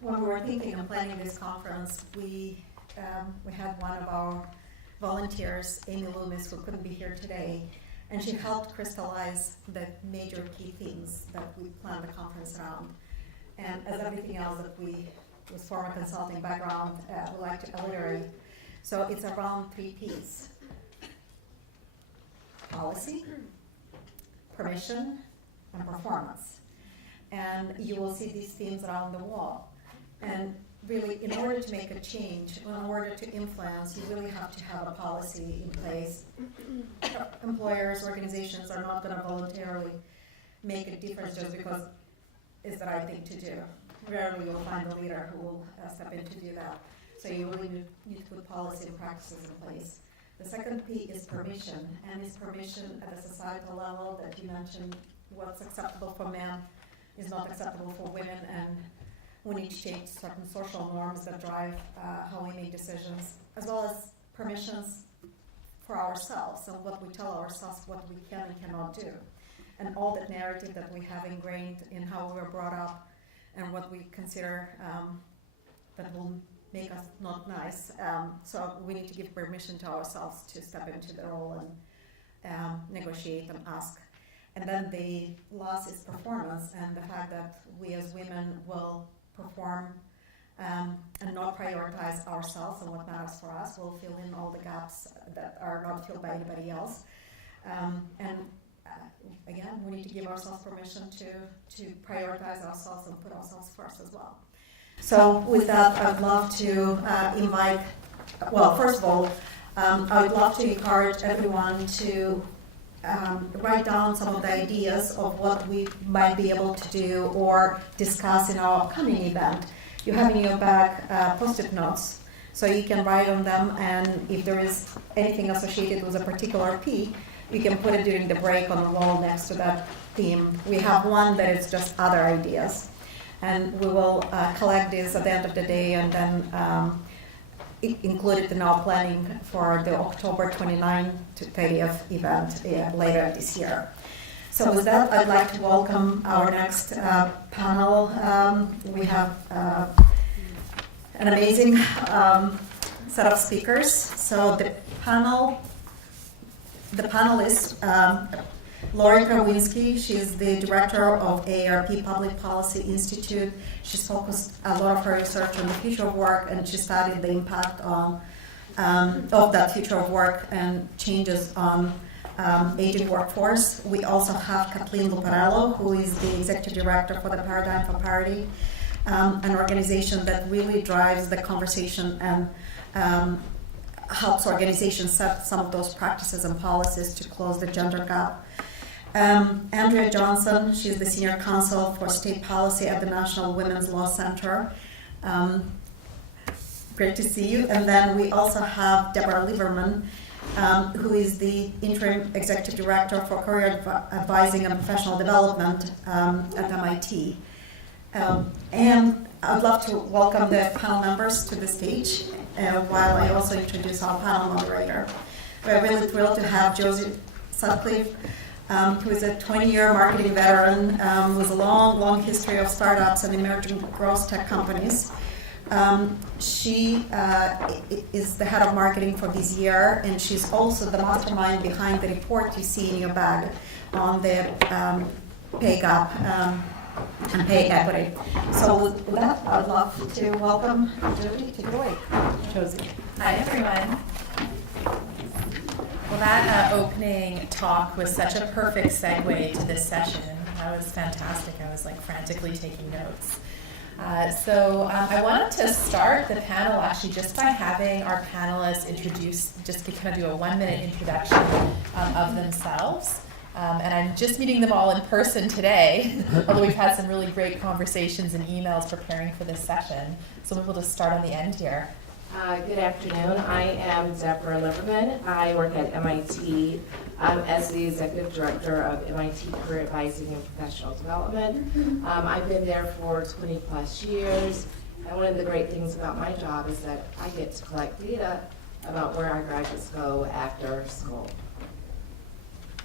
when we were thinking and planning this conference, we had one of our volunteers, Amy Loomis, who couldn't be here today, and she helped crystallize the major key themes that we planned the conference around. And as everything else that we, with former consulting background, would like to alliterate. So it's around 3 Ps: policy, permission, and performance. And you will see these themes around the wall. And really, in order to make a change, in order to influence, you really have to have a policy in place. Employers, organizations are not going to voluntarily make a difference just because it's the right thing to do. Rarely you'll find a leader who will step in to do that. So you really need to put policy and practices in place. The second P is permission, and it's permission at a societal level that you mentioned. What's acceptable for men is not acceptable for women, and we need to change certain social norms that drive how we make decisions, as well as permissions for ourselves and what we tell ourselves what we can and cannot do. And all that narrative that we have ingrained in how we were brought up and what we consider that will make us not nice. So we need to give permission to ourselves to step into the role and negotiate and ask. And then the last is performance, and the fact that we as women will perform and not prioritize ourselves and what matters for us. We'll fill in all the gaps that are not filled by anybody else. Again, we need to give ourselves permission to prioritize ourselves and put ourselves first as well. So with that, I'd love to invite, well, first of all, I would love to encourage everyone to write down some of the ideas of what we might be able to do or discuss in our upcoming event. You have in your bag Post-it notes, so you can write on them, and if there is anything associated with a particular P, you can put it during the break on the wall next to that theme. We have one that is just other ideas, and we will collect these at the end of the day and then include it in our planning for the October 29th to 30th event later this year. So with that, I'd like to welcome our next panel. We have an amazing set of speakers. So the panelists, Lori Trawinski, she's the director of AARP Public Policy Institute. She's focused a lot of her research on the future of work, and she studied the impact of that future of work and changes on aging workforce. We also have Kathleen Luparello, who is the executive director for the Paradigm for Parity, an organization that really drives the conversation and helps organizations set some of those practices and policies to close the gender gap. Andrea Johnson, she's the Senior Counsel for State Policy at the National Women's Law Center. Great to see you. And then we also have Deborah Liverman, who is the Interim Executive Director for Career Advising and Professional Development at MIT. And I'd love to welcome the panel members to the stage while I also introduce our panel moderator. We're really thrilled to have Josie Sutcliffe, who is a 20-year marketing veteran with a long history of startups and emerging growth tech companies. She is the head of marketing for Visier, and she's also the mastermind behind the report you see in your bag on the pay gap and pay equity. So with that, I'd love to welcome Josie. Take it away. Josie. Hi, everyone. Well, that opening talk was such a perfect segue to this session. That was fantastic. I was frantically taking notes. So I wanted to start the panel actually just by having our panelists introduce, just to kind of do a 1-minute introduction of themselves. And I'm just meeting them all in person today, although we've had some really great conversations and emails preparing for this session. So we'll just start on the end here. Good afternoon. I am Deborah Liverman. I work at MIT as the Executive Director of MIT Career Advising and Professional Development. I've been there for 20 plus years, and one of the great things about my job is that I get to collect data about where our graduates go after school.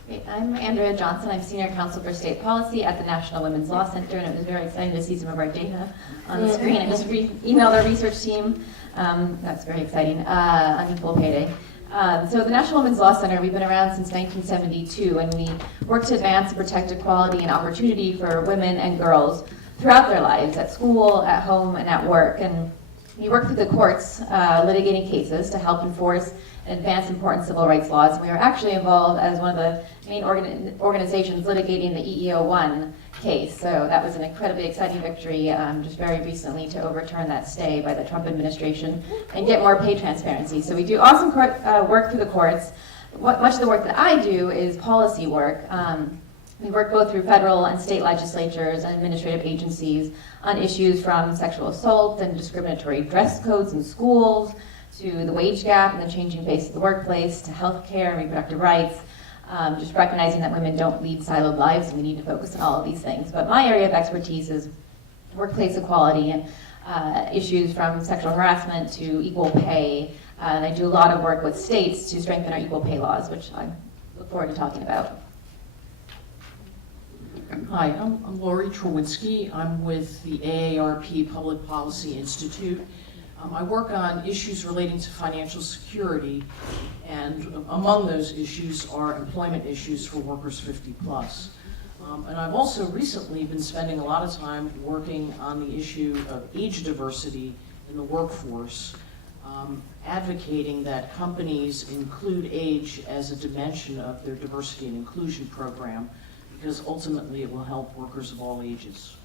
Great. I'm Andrea Johnson. I'm Senior Counsel for State Policy at the National Women's Law Center, and it was very exciting to see some of our data on the screen. I just emailed our research team. That's very exciting, on Equal Pay Day. So the National Women's Law Center, we've been around since 1972, and we work to advance and protect equality and opportunity for women and girls throughout their lives, at school, at home, and at work. And we work through the courts, litigating cases to help enforce and advance important civil rights laws. We are actually involved as one of the main organizations litigating the EEO-1 case. So that was an incredibly exciting victory just very recently to overturn that stay by the Trump administration and get more pay transparency. So we do awesome work through the courts. Much of the work that I do is policy work. We work both through federal and state legislatures and administrative agencies on issues from sexual assault and discriminatory dress codes in schools, to the wage gap and the changing face of the workplace, to health care and reproductive rights, just recognizing that women don't lead siloed lives, and we need to focus on all of these things. But my area of expertise is workplace equality and issues from sexual harassment to equal pay, and I do a lot of work with states to strengthen our equal pay laws, which I look forward to talking about. Hi, I'm Lori Trawinski. I'm with the AARP Public Policy Institute. I work on issues relating to financial security, and among those issues are employment issues for workers 50 plus. And I've also recently been spending a lot of time working on the issue of age diversity in the workforce, advocating that companies include age as a dimension of their diversity and inclusion program, because ultimately it will help workers of all ages.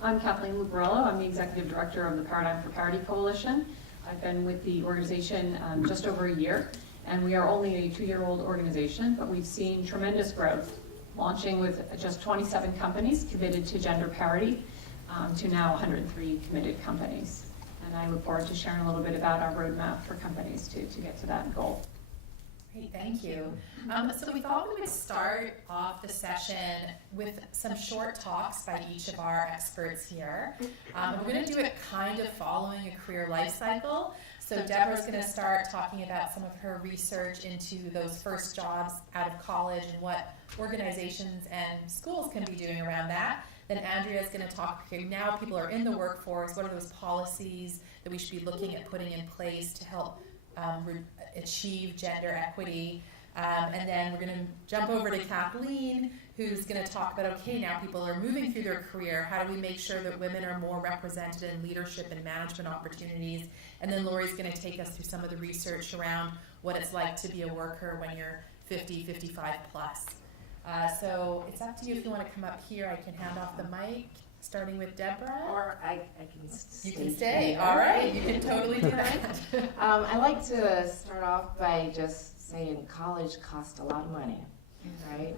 I'm Kathleen Luparello. I'm the Executive Director of the Paradigm for Parity Coalition. I've been with the organization just over a year, and we are only a 2-year-old organization, but we've seen tremendous growth, launching with just 27 companies committed to gender parity to now 103 committed companies. And I look forward to sharing a little bit about our roadmap for companies to get to that goal. Great, thank you. So we thought we would start off the session with some short talks by each of our experts here. We're going to do it kind of following a career life cycle. So Deborah's going to start talking about some of her research into those first jobs out of college and what organizations and schools can be doing around that. Then Andrea's going to talk, okay, now people are in the workforce, what are those policies that we should be looking at putting in place to help achieve gender equity. And then we're going to jump over to Kathleen, who's going to talk about, okay, now people are moving through their career. How do we make sure that women are more represented in leadership and management opportunities? And then Lori's going to take us through some of the research around what it's like to be a worker when you're 50, 55 plus. So it's up to you if you want to come up here. I can hand off the mic, starting with Deborah. Or I can stay. You can stay. All right. You can totally do that. I like to start off by just saying college costs a lot of money, right?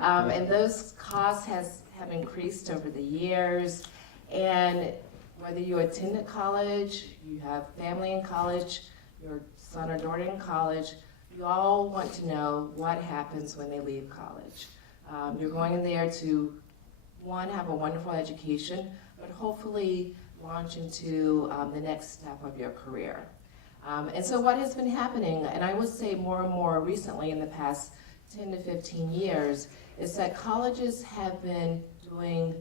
And those costs have increased over the years. And whether you attended college, you have family in college, your son or daughter in college, you all want to know what happens when they leave college. You're going in there to, one, have a wonderful education, but hopefully launch into the next step of your career. And so what has been happening, and I would say more and more recently in the past 10 to 15 years, is that colleges have been doing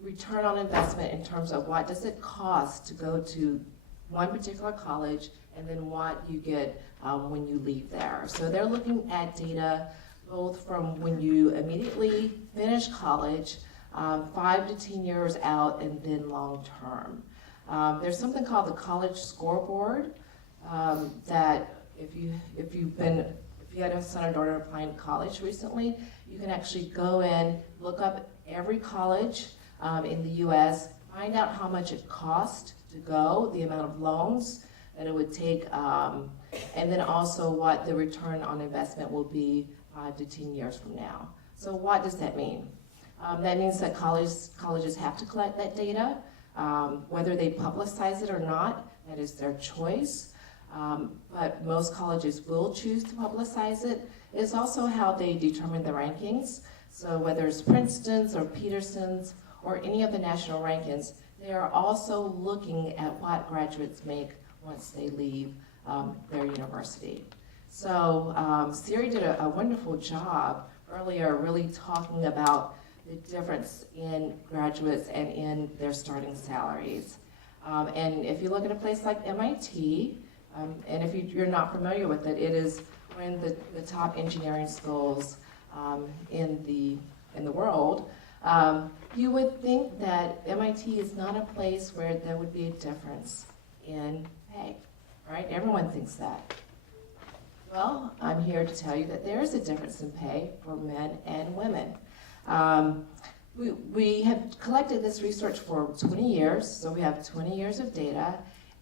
return on investment in terms of what does it cost to go to one particular college and then what you get when you leave there. So they're looking at data both from when you immediately finish college, 5 to 10 years out, and then long term. There's something called the College Scoreboard that if you had a son or daughter applying to college recently, you can actually go in, look up every college in the U.S., find out how much it costs to go, the amount of loans that it would take, and then also what the return on investment will be 5 to 10 years from now. So what does that mean? That means that colleges have to collect that data, whether they publicize it or not, that is their choice. But most colleges will choose to publicize it. It's also how they determine the rankings. So whether it's Princeton's or Peterson's or any of the national rankings, they are also looking at what graduates make once they leave their university. So Siri did a wonderful job earlier really talking about the difference in graduates and in their starting salaries. And if you look at a place like MIT, and if you're not familiar with it, it is one of the top engineering schools in the world. You would think that MIT is not a place where there would be a difference in pay, right? Everyone thinks that. Well, I'm here to tell you that there is a difference in pay for men and women. We have collected this research for 20 years, so we have 20 years of data.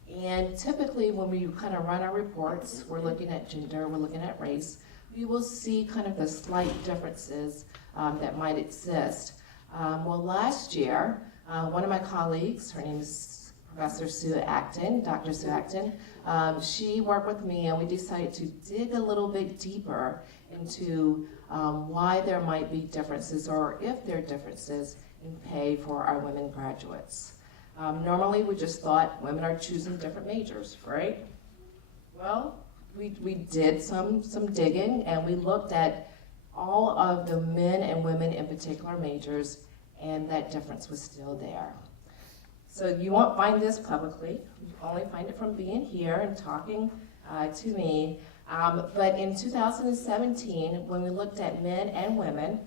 And typically when we kind of run our reports, we're looking at gender, we're looking at race, we will see kind of the slight differences that might exist. Well, last year, one of my colleagues, her name is Professor Sue Acton, Dr. Sue Acton, she worked with me and we decided to dig a little bit deeper into why there might be differences or if there are differences in pay for our women graduates. Normally we just thought women are choosing different majors, right? Well, we did some digging and we looked at all of the men and women in particular majors, and that difference was still there. So you won't find this publicly, you only find it from being here and talking to me. But in 2017, when we looked at men and women,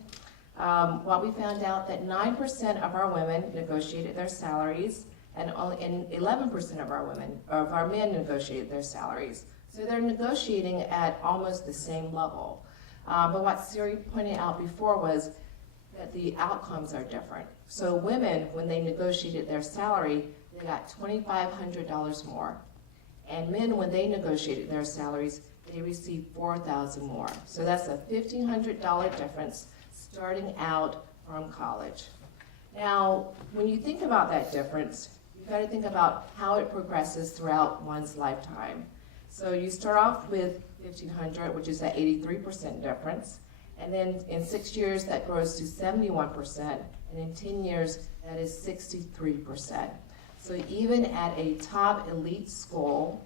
well, we found out that 9% of our women negotiated their salaries, and 11% of our men negotiated their salaries. So they're negotiating at almost the same level. But what Siri pointed out before was that the outcomes are different. So women, when they negotiated their salary, they got $2,500 more. And men, when they negotiated their salaries, they received $4,000 more. So that's a $1,500 difference starting out from college. Now, when you think about that difference, you've got to think about how it progresses throughout one's lifetime. So you start off with $1,500, which is that 83% difference. And then in 6 years, that grows to 71%. And in 10 years, that is 63%. So even at a top elite school,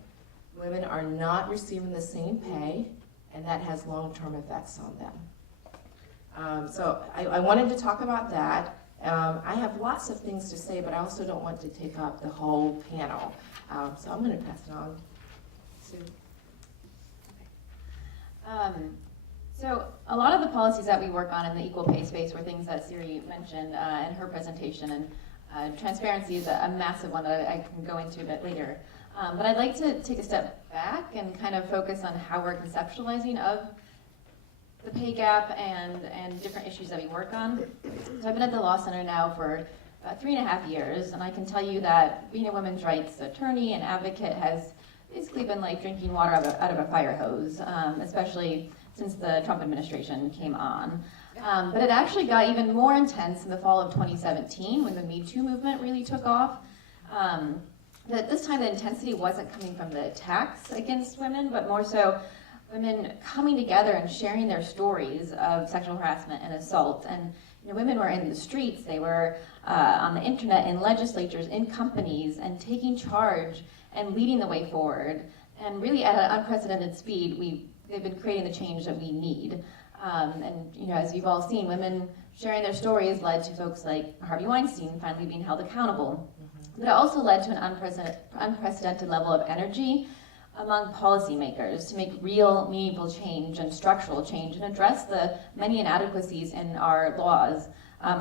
women are not receiving the same pay, and that has long-term effects on them. So I wanted to talk about that. I have lots of things to say, but I also don't want to take up the whole panel. So I'm going to pass it on to So a lot of the policies that we work on in the equal pay space were things that Siri mentioned in her presentation, and transparency is a massive one that I can go into a bit later. But I'd like to take a step back and kind of focus on how we're conceptualizing of the pay gap and different issues that we work on. So I've been at the Law Center now for about 3.5 years, and I can tell you that being a women's rights attorney and advocate has basically been like drinking water out of a fire hose, especially since the Trump administration came on. But it actually got even more intense in the fall of 2017 when the Me Too movement really took off. That this time the intensity wasn't coming from the attacks against women, but more so women coming together and sharing their stories of sexual harassment and assault. And women were in the streets, they were on the internet, in legislatures, in companies, and taking charge and leading the way forward. And really at an unprecedented speed, they've been creating the change that we need. And as you've all seen, women sharing their stories led to folks like Harvey Weinstein finally being held accountable. But it also led to an unprecedented level of energy among policymakers to make real, meaningful change and structural change and address the many inadequacies in our laws,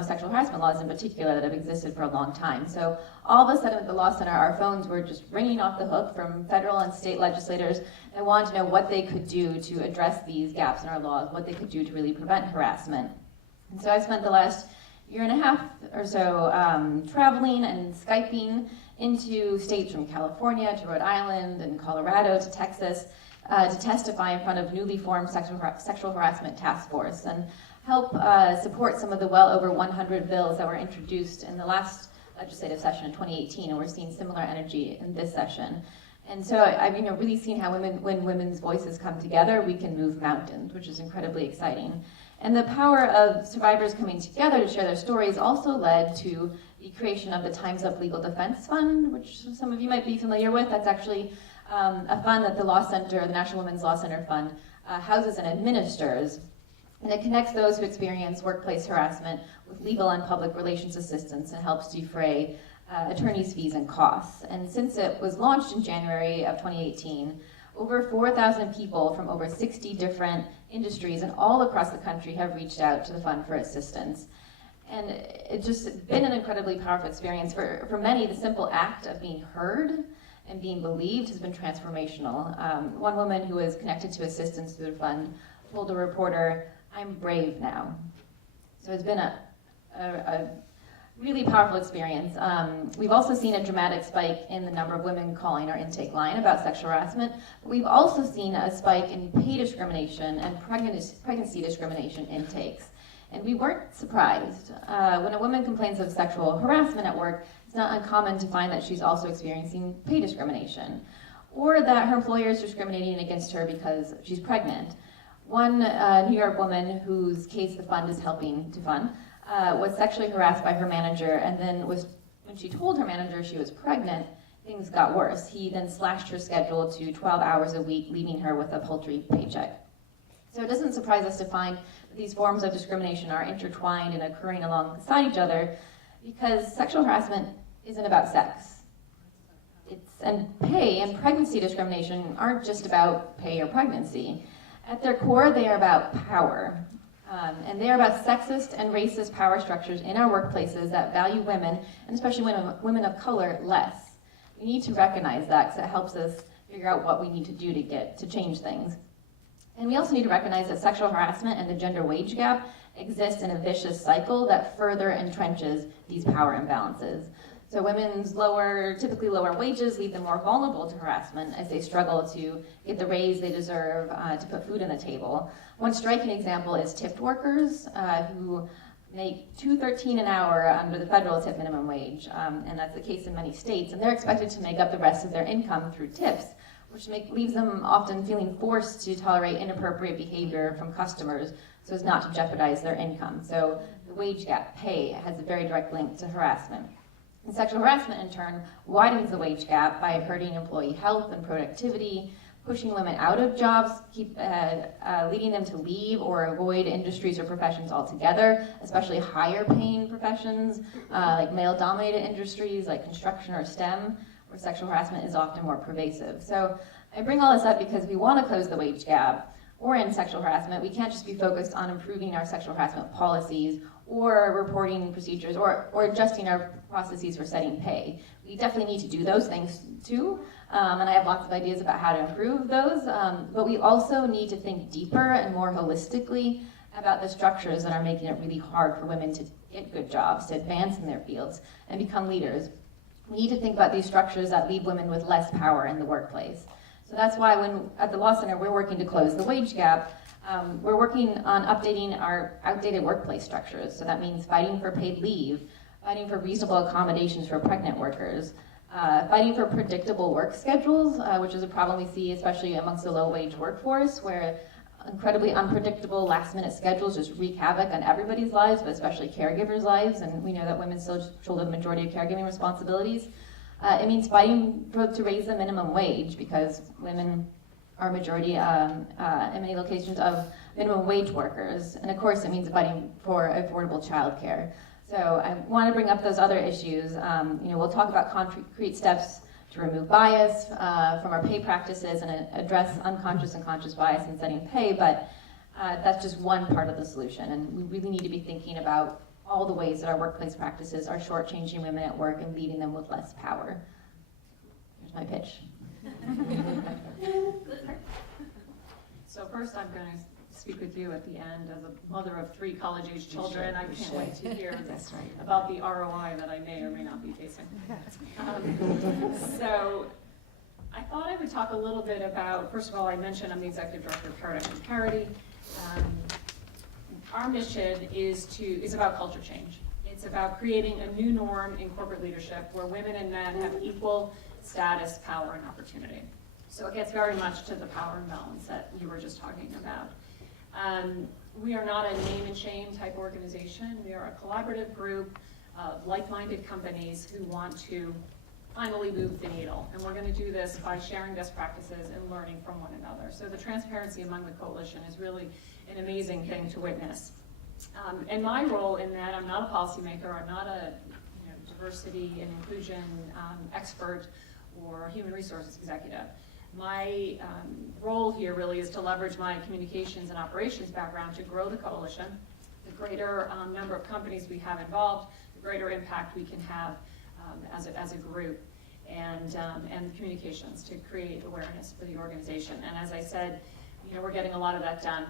sexual harassment laws in particular, that have existed for a long time. So all of a sudden at the Law Center, our phones were just ringing off the hook from federal and state legislators that wanted to know what they could do to address these gaps in our laws, what they could do to really prevent harassment. And so I spent the last 1.5 years or so traveling and Skyping into states from California to Rhode Island and Colorado to Texas to testify in front of newly formed sexual harassment task force and help support some of the well over 100 bills that were introduced in the last legislative session in 2018, and we're seeing similar energy in this session. And so I've really seen how when women's voices come together, we can move mountains, which is incredibly exciting. And the power of survivors coming together to share their stories also led to the creation of the Time's Up Legal Defense Fund, which some of you might be familiar with. That's actually a fund that the Law Center, the National Women's Law Center Fund, houses and administers. And it connects those who experience workplace harassment with legal and public relations assistance and helps defray attorneys' fees and costs. And since it was launched in January of 2018, over 4,000 people from over 60 different industries and all across the country have reached out to the fund for assistance. And it's just been an incredibly powerful experience. For many, the simple act of being heard and being believed has been transformational. One woman who was connected to assistance through the fund told a reporter, "I'm brave now." So it's been a really powerful experience. We've also seen a dramatic spike in the number of women calling our intake line about sexual harassment. But we've also seen a spike in pay discrimination and pregnancy discrimination intakes. And we weren't surprised. When a woman complains of sexual harassment at work, it's not uncommon to find that she's also experiencing pay discrimination, or that her employer is discriminating against her because she's pregnant. One New York woman whose case the fund is helping to fund was sexually harassed by her manager, and then when she told her manager she was pregnant, things got worse. He then slashed her schedule to 12 hours a week, leaving her with a paltry paycheck. So it doesn't surprise us to find that these forms of discrimination are intertwined and occurring alongside each other, because sexual harassment isn't about sex. And pay and pregnancy discrimination aren't just about pay or pregnancy. At their core, they are about power. And they are about sexist and racist power structures in our workplaces that value women, and especially women of color, less. We need to recognize that, because it helps us figure out what we need to do to change things. And we also need to recognize that sexual harassment and the gender wage gap exist in a vicious cycle that further entrenches these power imbalances. So women's typically lower wages leave them more vulnerable to harassment as they struggle to get the raise they deserve to put food on the table. One striking example is tipped workers who make $2.13 an hour under the federal tip minimum wage, and that's the case in many states. And they're expected to make up the rest of their income through tips, which leaves them often feeling forced to tolerate inappropriate behavior from customers so as not to jeopardize their income. So the wage gap, pay, has a very direct link to harassment. And sexual harassment, in turn, widens the wage gap by hurting employee health and productivity, pushing women out of jobs, leading them to leave or avoid industries or professions altogether, especially higher paying professions, like male-dominated industries like construction or STEM, where sexual harassment is often more pervasive. So I bring all this up because we want to close the wage gap, or in sexual harassment, we can't just be focused on improving our sexual harassment policies or reporting procedures or adjusting our processes for setting pay. We definitely need to do those things too, and I have lots of ideas about how to improve those, but we also need to think deeper and more holistically about the structures that are making it really hard for women to get good jobs, to advance in their fields, and become leaders. We need to think about these structures that leave women with less power in the workplace. So that's why at the Law Center, we're working to close the wage gap. We're working on updating our outdated workplace structures. So that means fighting for paid leave, fighting for reasonable accommodations for pregnant workers, fighting for predictable work schedules, which is a problem we see especially amongst the low-wage workforce, where incredibly unpredictable last-minute schedules just wreak havoc on everybody's lives, but especially caregivers' lives, and we know that women still shoulder the majority of caregiving responsibilities. It means fighting to raise the minimum wage, because women are majority in many locations of minimum wage workers, and of course it means fighting for affordable childcare. So I want to bring up those other issues. We'll talk about concrete steps to remove bias from our pay practices and address unconscious and conscious bias in setting pay, but that's just one part of the solution, and we really need to be thinking about all the ways that our workplace practices are shortchanging women at work and leaving them with less power. Here's my pitch. So first I'm going to speak with you at the end as a mother of 3 college-age children. I can't wait to hear about the ROI that I may or may not be facing. So I thought I would talk a little bit about, first of all, I mentioned I'm the Executive Director of Paradigm for Parity. Our mission is about culture change. It's about creating a new norm in corporate leadership where women and men have equal status, power, and opportunity. So it gets very much to the power imbalance that you were just talking about. We are not a name and shame type organization. We are a collaborative group of like-minded companies who want to finally move the needle. And we're going to do this by sharing best practices and learning from one another. So the transparency among the coalition is really an amazing thing to witness. And my role in that, I'm not a policymaker, I'm not a diversity and inclusion expert or human resources executive. My role here really is to leverage my communications and operations background to grow the coalition. The greater number of companies we have involved, the greater impact we can have as a group, and communications to create awareness for the organization. And as I said, we're getting a lot of that done,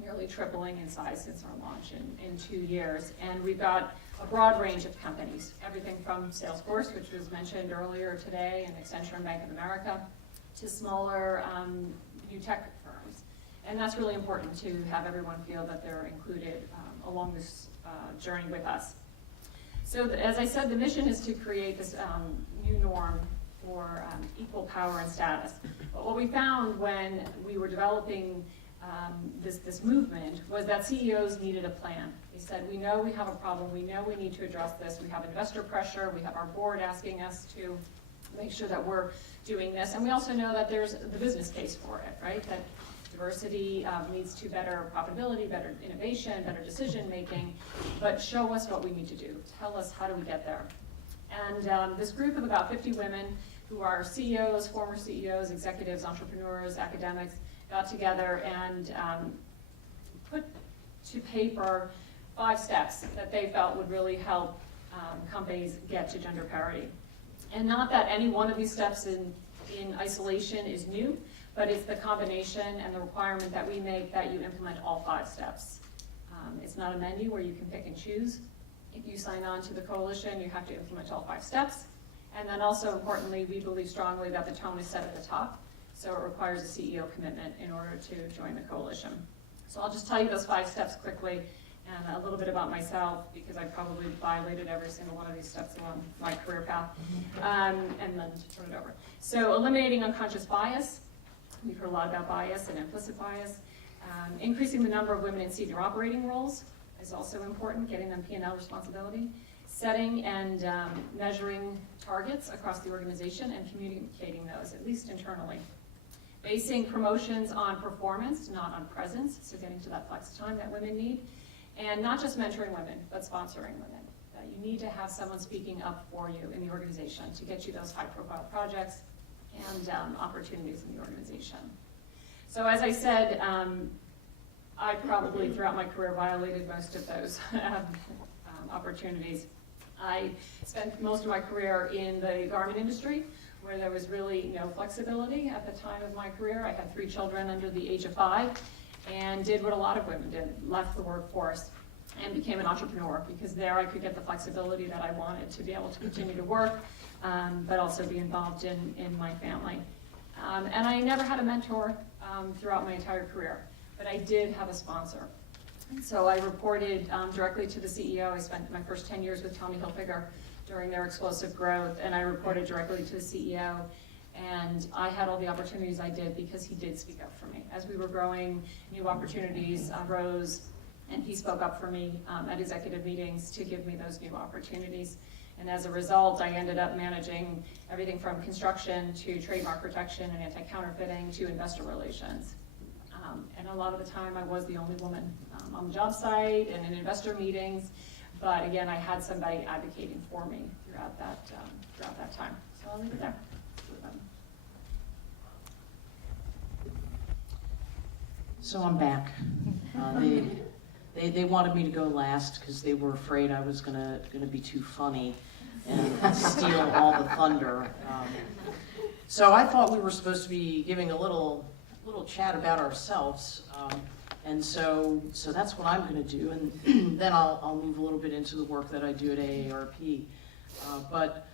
nearly tripling in size since our launch in 2 years. And we've got a broad range of companies, everything from Salesforce, which was mentioned earlier today, and Accenture and Bank of America, to smaller new tech firms. And that's really important to have everyone feel that they're included along this journey with us. So as I said, the mission is to create this new norm for equal power and status. But what we found when we were developing this movement was that CEOs needed a plan. They said, we know we have a problem, we know we need to address this, we have investor pressure, we have our board asking us to make sure that we're doing this, and we also know that there's the business case for it, right? That diversity leads to better profitability, better innovation, better decision making, but show us what we need to do. Tell us, how do we get there? And this group of about 50 women who are CEOs, former CEOs, executives, entrepreneurs, academics, got together and put to paper 5 steps that they felt would really help companies get to gender parity. And not that any one of these steps in isolation is new, but it's the combination and the requirement that we make that you implement all 5 steps. It's not a menu where you can pick and choose. If you sign on to the coalition, you have to implement all 5 steps. And then also importantly, we believe strongly that the tone is set at the top. So it requires a CEO commitment in order to join the coalition. So I'll just tell you those 5 steps quickly and a little bit about myself, because I probably violated every single one of these steps along my career path, and then turn it over. So eliminating unconscious bias. We've heard a lot about bias and implicit bias. Increasing the number of women in senior operating roles is also important, getting them P&L responsibility. Setting and measuring targets across the organization and communicating those, at least internally. Basing promotions on performance, not on presence, so getting to that flex time that women need. And not just mentoring women, but sponsoring women. That you need to have someone speaking up for you in the organization to get you those high-profile projects and opportunities in the organization. So as I said, I probably throughout my career violated most of those opportunities. I spent most of my career in the garment industry, where there was really no flexibility at the time of my career. I had 3 children under the age of 5 and did what a lot of women did, left the workforce and became an entrepreneur, because there I could get the flexibility that I wanted to be able to continue to work, but also be involved in my family. And I never had a mentor throughout my entire career, but I did have a sponsor. So I reported directly to the CEO. I spent my first 10 years with Tommy Hilfiger during their explosive growth, and I reported directly to the CEO. And I had all the opportunities I did because he did speak up for me. As we were growing, new opportunities arose, and he spoke up for me at executive meetings to give me those new opportunities. And as a result, I ended up managing everything from construction to trademark protection and anti-counterfeiting to investor relations. And a lot of the time I was the only woman on the job site and in investor meetings, but again, I had somebody advocating for me throughout that time. So I'll leave it there. So I'm back. They wanted me to go last because they were afraid I was gonna be too funny and steal all the thunder. So I thought we were supposed to be giving a little chat about ourselves, and so that's what I'm going to do, and then I'll move a little bit into the work that I do at AARP. But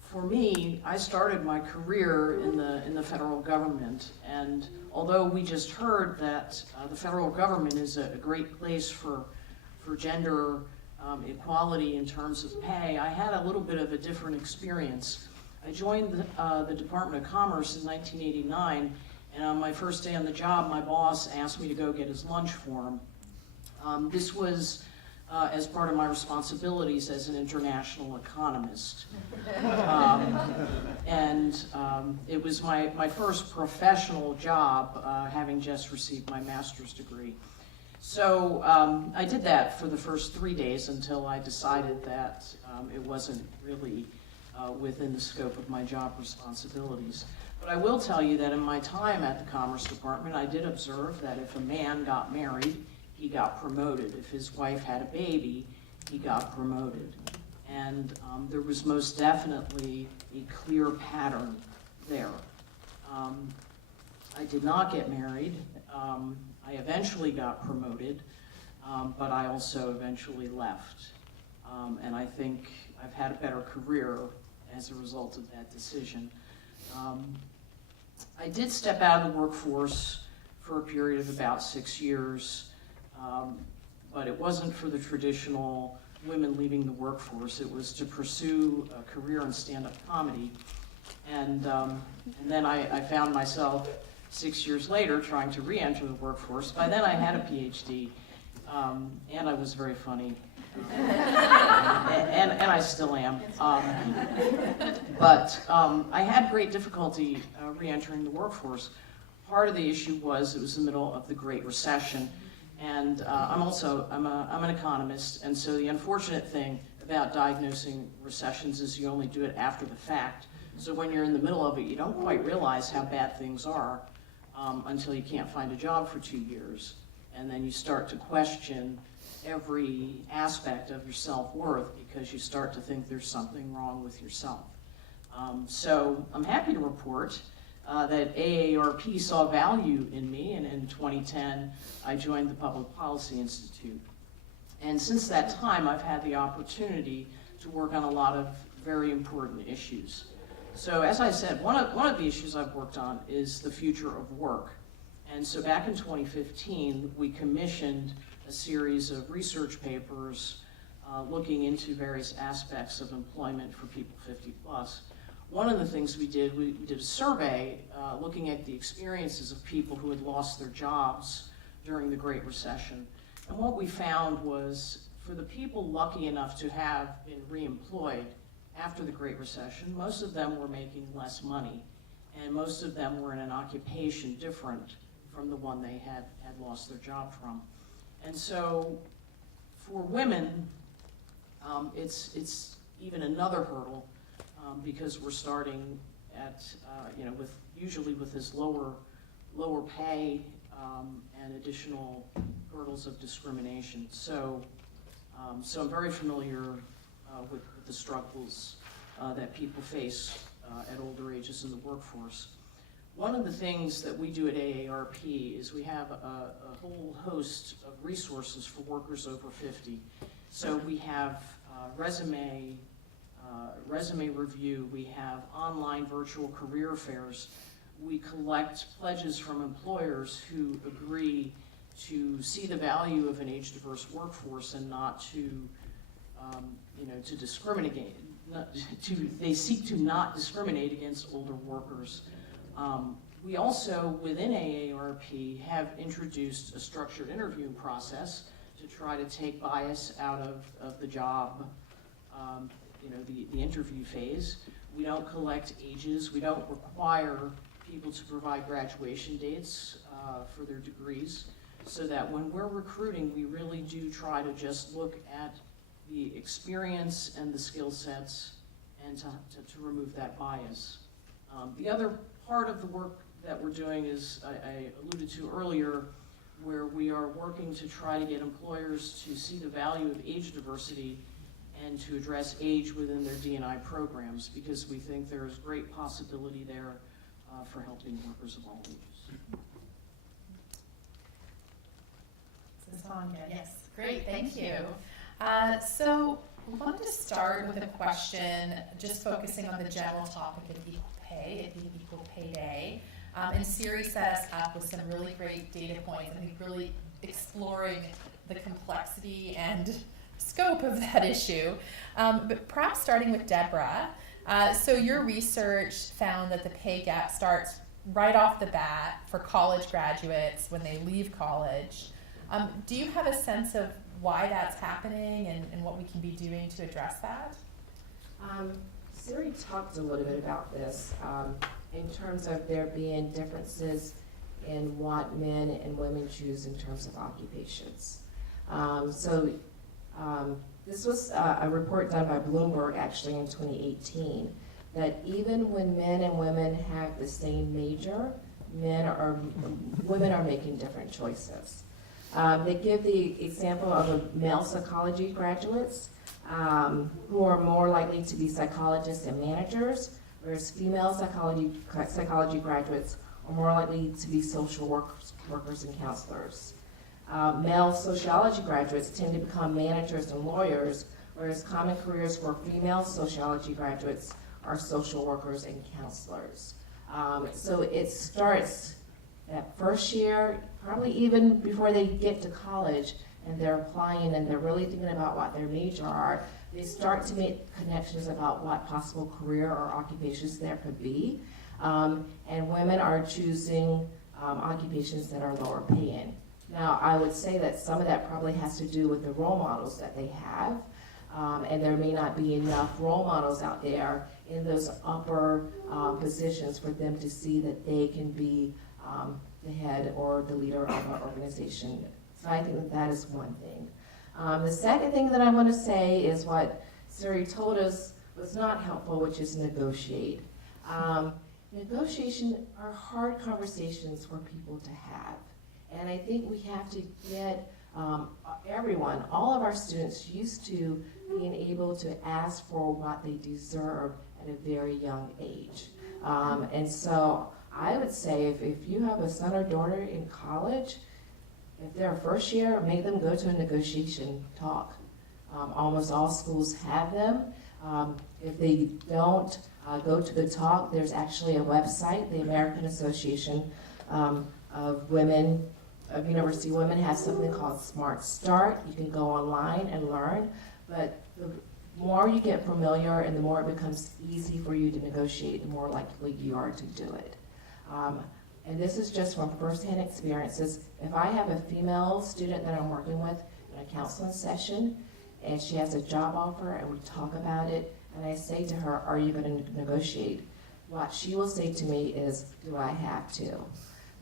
for me, I started my career in the federal government, and although we just heard that the federal government is a great place for gender equality in terms of pay, I had a little bit of a different experience. I joined the Department of Commerce in 1989, and on my first day on the job, my boss asked me to go get his lunch for him. This was as part of my responsibilities as an international economist. It was my first professional job, having just received my master's degree. So I did that for the first 3 days until I decided that it wasn't really within the scope of my job responsibilities. But I will tell you that in my time at the Commerce Department, I did observe that if a man got married, he got promoted. If his wife had a baby, he got promoted. And there was most definitely a clear pattern there. I did not get married. I eventually got promoted, but I also eventually left. And I think I've had a better career as a result of that decision. I did step out of the workforce for a period of about 6 years, but it wasn't for the traditional women leaving the workforce. It was to pursue a career in stand-up comedy. And then I found myself 6 years later trying to re-enter the workforce. By then I had a Ph.D., and I was very funny. And I still am. But I had great difficulty re-entering the workforce. Part of the issue was it was the middle of the Great Recession, and I'm an economist, and so the unfortunate thing about diagnosing recessions is you only do it after the fact. So when you're in the middle of it, you don't quite realize how bad things are until you can't find a job for 2 years, and then you start to question every aspect of your self-worth because you start to think there's something wrong with yourself. So I'm happy to report that AARP saw value in me, and in 2010 I joined the Public Policy Institute. And since that time I've had the opportunity to work on a lot of very important issues. So as I said, one of the issues I've worked on is the future of work. And so back in 2015 we commissioned a series of research papers looking into various aspects of employment for people 50 plus. One of the things we did a survey looking at the experiences of people who had lost their jobs during the Great Recession. And what we found was for the people lucky enough to have been reemployed after the Great Recession, most of them were making less money, and most of them were in an occupation different from the one they had lost their job from. And so for women, it's even another hurdle because we're starting at, usually with this lower pay and additional hurdles of discrimination. So I'm very familiar with the struggles that people face at older ages in the workforce. One of the things that we do at AARP is we have a whole host of resources for workers over 50. So we have resume review, we have online virtual career fairs, we collect pledges from employers who agree to see the value of an age-diverse workforce and not to, to discriminate. They seek to not discriminate against older workers. We also, within AARP, have introduced a structured interviewing process to try to take bias out of the job, the interview phase. We don't collect ages. We don't require people to provide graduation dates for their degrees, so that when we're recruiting, we really do try to just look at the experience and the skill sets and to remove that bias. The other part of the work that we're doing is, I alluded to earlier, where we are working to try to get employers to see the value of age diversity and to address age within their D&I programs, because we think there is great possibility there for helping workers of all ages. Is this on yet? Yes, great, thank you. So we wanted to start with a question just focusing on the general topic of equal pay, at the Equal Pay Day. And Siri set us up with some really great data points, I think really exploring the complexity and scope of that issue. But perhaps starting with Deborah, so your research found that the pay gap starts right off the bat for college graduates when they leave college. Do you have a sense of why that's happening and what we can be doing to address that? Siri talked a little bit about this in terms of there being differences in what men and women choose in terms of occupations. This was a report done by Bloomberg actually in 2018, that even when men and women have the same major, women are making different choices. They give the example of male psychology graduates who are more likely to be psychologists and managers, whereas female psychology graduates are more likely to be social workers and counselors. Male sociology graduates tend to become managers and lawyers, whereas common careers for female sociology graduates are social workers and counselors. So it starts that first year, probably even before they get to college, and they're applying and they're really thinking about what their major are, they start to make connections about what possible career or occupations there could be. And women are choosing occupations that are lower paying. Now, I would say that some of that probably has to do with the role models that they have, and there may not be enough role models out there in those upper positions for them to see that they can be the head or the leader of an organization. So I think that that is one thing. The second thing that I want to say is what Siri told us was not helpful, which is negotiate. Negotiation are hard conversations for people to have. And I think we have to get everyone, all of our students, used to being able to ask for what they deserve at a very young age. And so I would say if you have a son or daughter in college, if they're first year, make them go to a negotiation talk. Almost all schools have them. If they don't go to the talk, there's actually a website, the American Association of University Women has something called Smart Start. You can go online and learn, but the more you get familiar and the more it becomes easy for you to negotiate, the more likely you are to do it. And this is just from firsthand experiences. If I have a female student that I'm working with in a counseling session and she has a job offer and we talk about it and I say to her, are you going to negotiate? What she will say to me is, do I have to?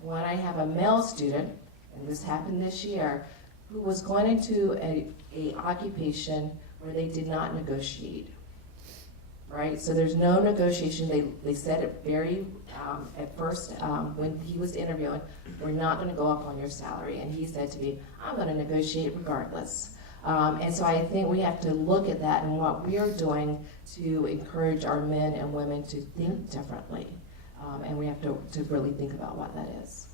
When I have a male student, and this happened this year, who was going into a occupation where they did not negotiate, right? So there's no negotiation. They said it very, at first, when he was interviewing, we're not going to go up on your salary. And he said to me, I'm going to negotiate regardless. And so I think we have to look at that and what we are doing to encourage our men and women to think differently. And we have to really think about what that is.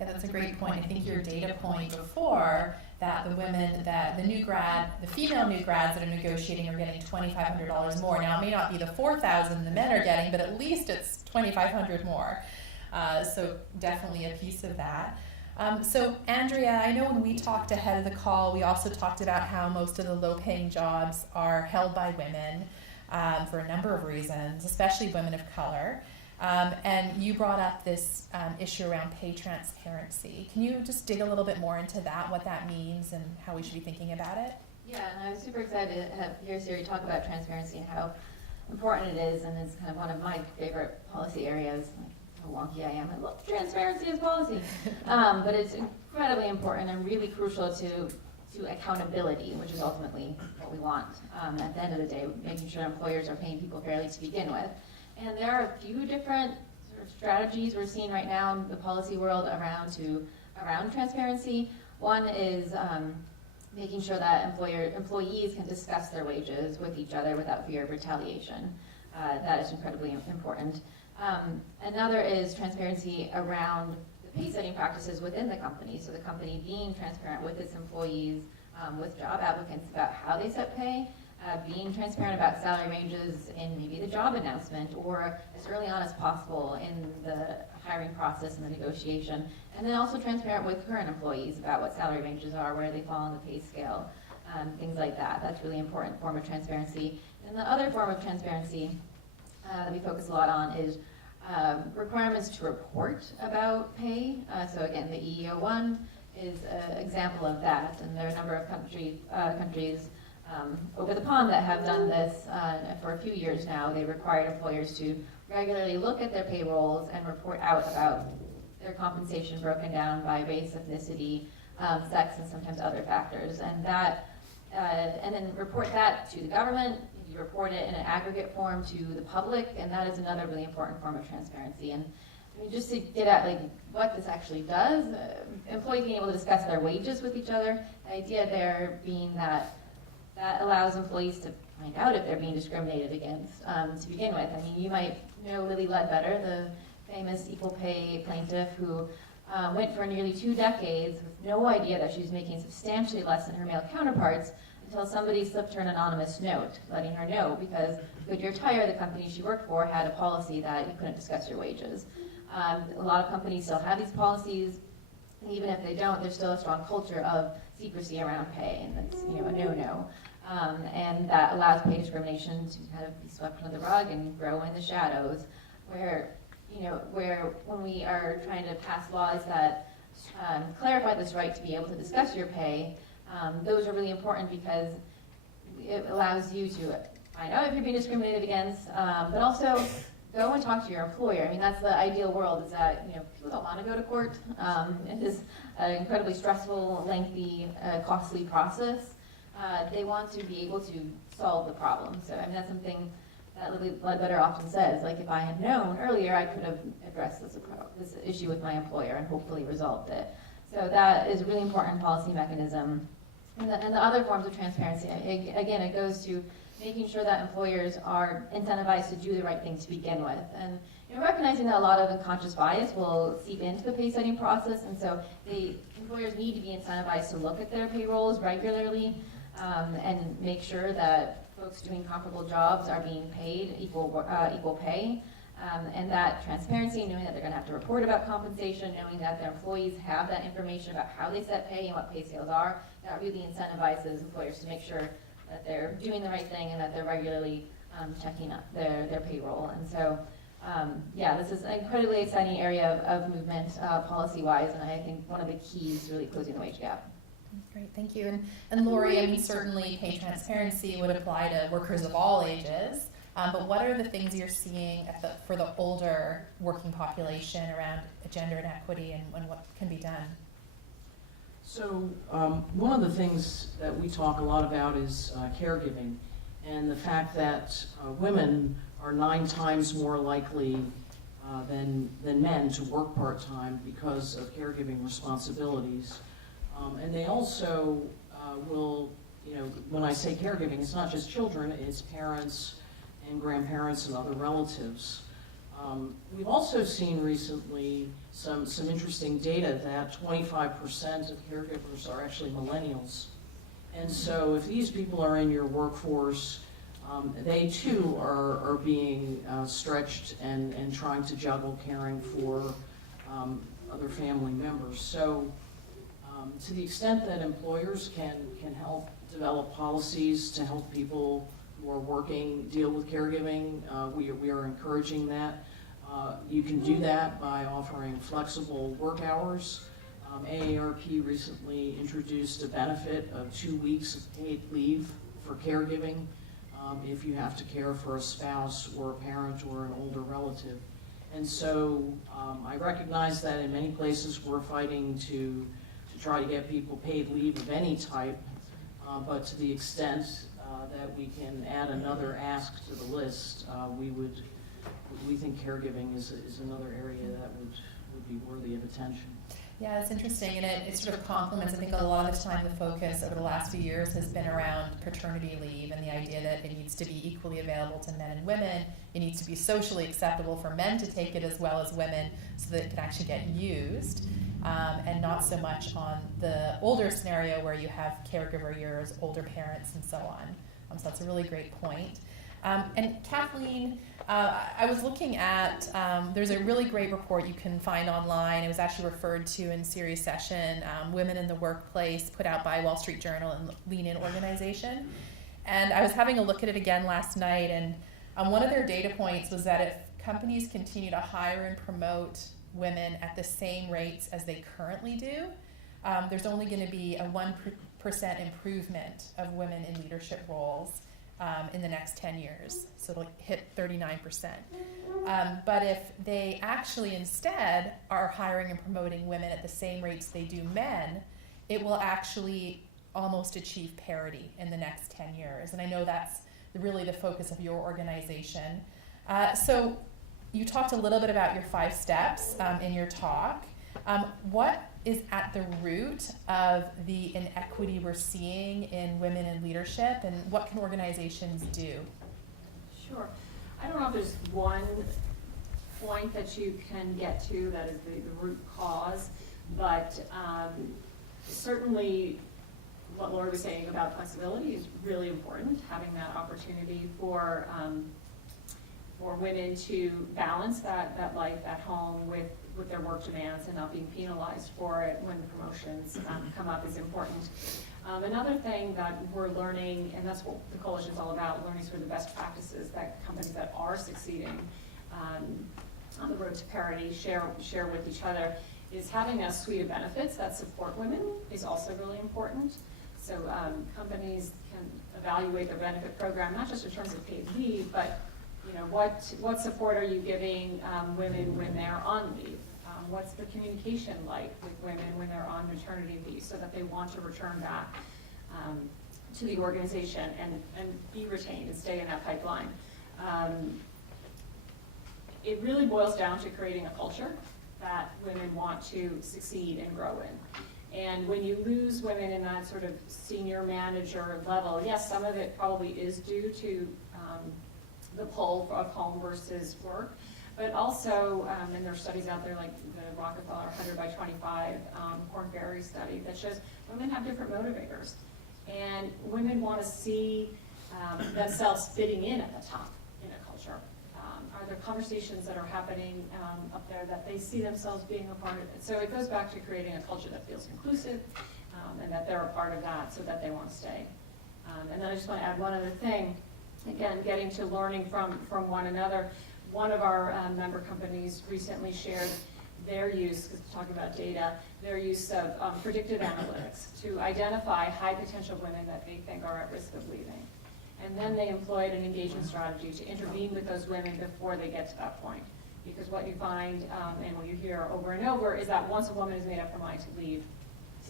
Yeah, that's a great point. I think your data point before that the women, that the female new grads that are negotiating are getting $2,500 more. Now, it may not be the $4,000 the men are getting, but at least it's $2,500 more. So definitely a piece of that. So Andrea, I know when we talked ahead of the call, we also talked about how most of the low-paying jobs are held by women for a number of reasons, especially women of color. And you brought up this issue around pay transparency. Can you just dig a little bit more into that, what that means and how we should be thinking about it? Yeah, and I was super excited to hear Siri talk about transparency and how important it is, and it's kind of one of my favorite policy areas. Like how wonky I am, I love transparency as policy. But it's incredibly important and really crucial to accountability, which is ultimately what we want. At the end of the day, making sure employers are paying people fairly to begin with. And there are a few different sort of strategies we're seeing right now in the policy world around transparency. One is making sure that employees can discuss their wages with each other without fear of retaliation. That is incredibly important. Another is transparency around the pay setting practices within the company. So the company being transparent with its employees, with job applicants about how they set pay, being transparent about salary ranges in maybe the job announcement or as early on as possible in the hiring process and the negotiation, and then also transparent with current employees about what salary ranges are, where they fall on the pay scale, things like that. That's a really important form of transparency. And the other form of transparency that we focus a lot on is requirements to report about pay. So again, the EEO1 is an example of that, and there are a number of countries over the pond that have done this for a few years now. They required employers to regularly look at their payrolls and report out about their compensation broken down by race, ethnicity, sex, and sometimes other factors, and then report that to the government. You report it in an aggregate form to the public, and that is another really important form of transparency. And I mean, just to get at like what this actually does, employees being able to discuss their wages with each other. The idea there being that allows employees to find out if they're being discriminated against to begin with. I mean, you might know Lily Ledbetter, the famous equal pay plaintiff who went for nearly 2 decades with no idea that she was making substantially less than her male counterparts until somebody slipped her an anonymous note letting her know, because Goodyear Tire, the company she worked for, had a policy that you couldn't discuss your wages. A lot of companies still have these policies, and even if they don't, there's still a strong culture of secrecy around pay, and that's, you know, a no-no. And that allows pay discrimination to kind of be swept under the rug and grow in the shadows, where when we are trying to pass laws that clarify this right to be able to discuss your pay, those are really important because it allows you to find out if you're being discriminated against, but also go and talk to your employer. I mean, that's the ideal world, is that, you know, people don't want to go to court. It is an incredibly stressful, lengthy, costly process. They want to be able to solve the problem. So, I mean, that's something that Lily Ledbetter often says, like, if I had known earlier, I could have addressed this issue with my employer and hopefully resolved it. So that is a really important policy mechanism. And the other forms of transparency, again, it goes to making sure that employers are incentivized to do the right thing to begin with. And, you know, recognizing that a lot of unconscious bias will seep into the pay setting process, and so the employers need to be incentivized to look at their payrolls regularly and make sure that folks doing comparable jobs are being paid equal pay. And that transparency, knowing that they're going to have to report about compensation, knowing that their employees have that information about how they set pay and what pay scales are, that really incentivizes employers to make sure that they're doing the right thing and that they're regularly checking up their payroll. And so, yeah, this is an incredibly exciting area of movement policy-wise, and I think one of the keys to really closing the wage gap. Great, thank you. And Lori, I mean, certainly pay transparency would apply to workers of all ages, but what are the things you're seeing for the older working population around gender inequity and what can be done? So one of the things that we talk a lot about is caregiving, and the fact that women are 9 times more likely than men to work part-time because of caregiving responsibilities. And they also will, you know, when I say caregiving, it's not just children, it's parents and grandparents and other relatives. We've also seen recently some interesting data that 25% of caregivers are actually millennials. And so if these people are in your workforce, they too are being stretched and trying to juggle caring for other family members. So to the extent that employers can help develop policies to help people who are working deal with caregiving, we are encouraging that. You can do that by offering flexible work hours. AARP recently introduced a benefit of 2 weeks of paid leave for caregiving if you have to care for a spouse or a parent or an older relative. And so I recognize that in many places we're fighting to try to get people paid leave of any type, but to the extent that we can add another ask to the list, we think caregiving is another area that would be worthy of attention. Yeah, it's interesting, and it sort of complements, I think a lot of the time the focus over the last few years has been around paternity leave and the idea that it needs to be equally available to men and women. It needs to be socially acceptable for men to take it as well as women so that it can actually get used, and not so much on the older scenario where you have caregiver years, older parents, and so on. So that's a really great point. And Kathleen, I was looking at, there's a really great report you can find online. It was actually referred to in series session, Women in the Workplace, put out by Wall Street Journal and Lean In organization. And I was having a look at it again last night, and one of their data points was that if companies continue to hire and promote women at the same rates as they currently do, there's only going to be a 1% improvement of women in leadership roles in the next 10 years. So it'll hit 39%. But if they actually instead are hiring and promoting women at the same rates they do men, it will actually almost achieve parity in the next 10 years. And I know that's really the focus of your organization. So you talked a little bit about your 5 steps in your talk. What is at the root of the inequity we're seeing in women in leadership, and what can organizations do? Sure. I don't know if there's one point that you can get to that is the root cause, but certainly what Lori was saying about flexibility is really important, having that opportunity for women to balance that life at home with their work demands and not being penalized for it when the promotions come up is important. Another thing that we're learning, and that's what the coalition is all about, learning sort of the best practices that companies that are succeeding on the road to parity share with each other, is having a suite of benefits that support women is also really important. So companies can evaluate their benefit program, not just in terms of paid leave, but what support are you giving women when they're on leave? What's the communication like with women when they're on maternity leave so that they want to return back to the organization and be retained and stay in that pipeline? It really boils down to creating a culture that women want to succeed and grow in. And when you lose women in that sort of senior manager level, yes, some of it probably is due to the pull of home versus work, but also, and there are studies out there like the Rockefeller 100 by 25 Korn Ferry study that shows women have different motivators. And women want to see themselves fitting in at the top in a culture. Are there conversations that are happening up there that they see themselves being a part of it? So it goes back to creating a culture that feels inclusive and that they're a part of that so that they want to stay. And then I just want to add one other thing. Again, getting to learning from one another. One of our member companies recently shared their use, because we're talking about data, their use of predictive analytics to identify high potential women that they think are at risk of leaving. And then they employed an engagement strategy to intervene with those women before they get to that point. Because what you find, and what you hear over and over, is that once a woman has made up her mind to leave,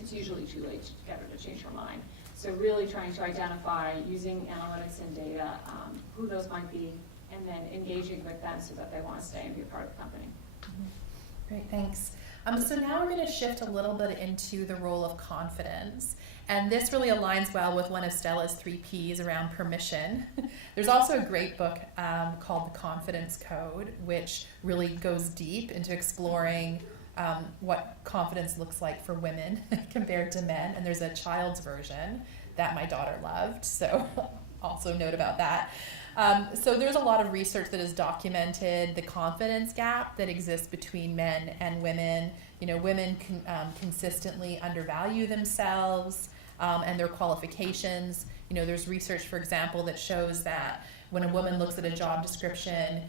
it's usually too late to get her to change her mind. So really trying to identify, using analytics and data, who those might be, and then engaging with them so that they want to stay and be a part of the company. Great, thanks. So now we're going to shift a little bit into the role of confidence. And this really aligns well with one of Stella's 3 Ps around permission. There's also a great book called The Confidence Code, which really goes deep into exploring what confidence looks like for women compared to men. And there's a child's version that my daughter loved, so also note about that. So there's a lot of research that has documented the confidence gap that exists between men and women. Women can consistently undervalue themselves and their qualifications. There's research, for example, that shows that when a woman looks at a job description,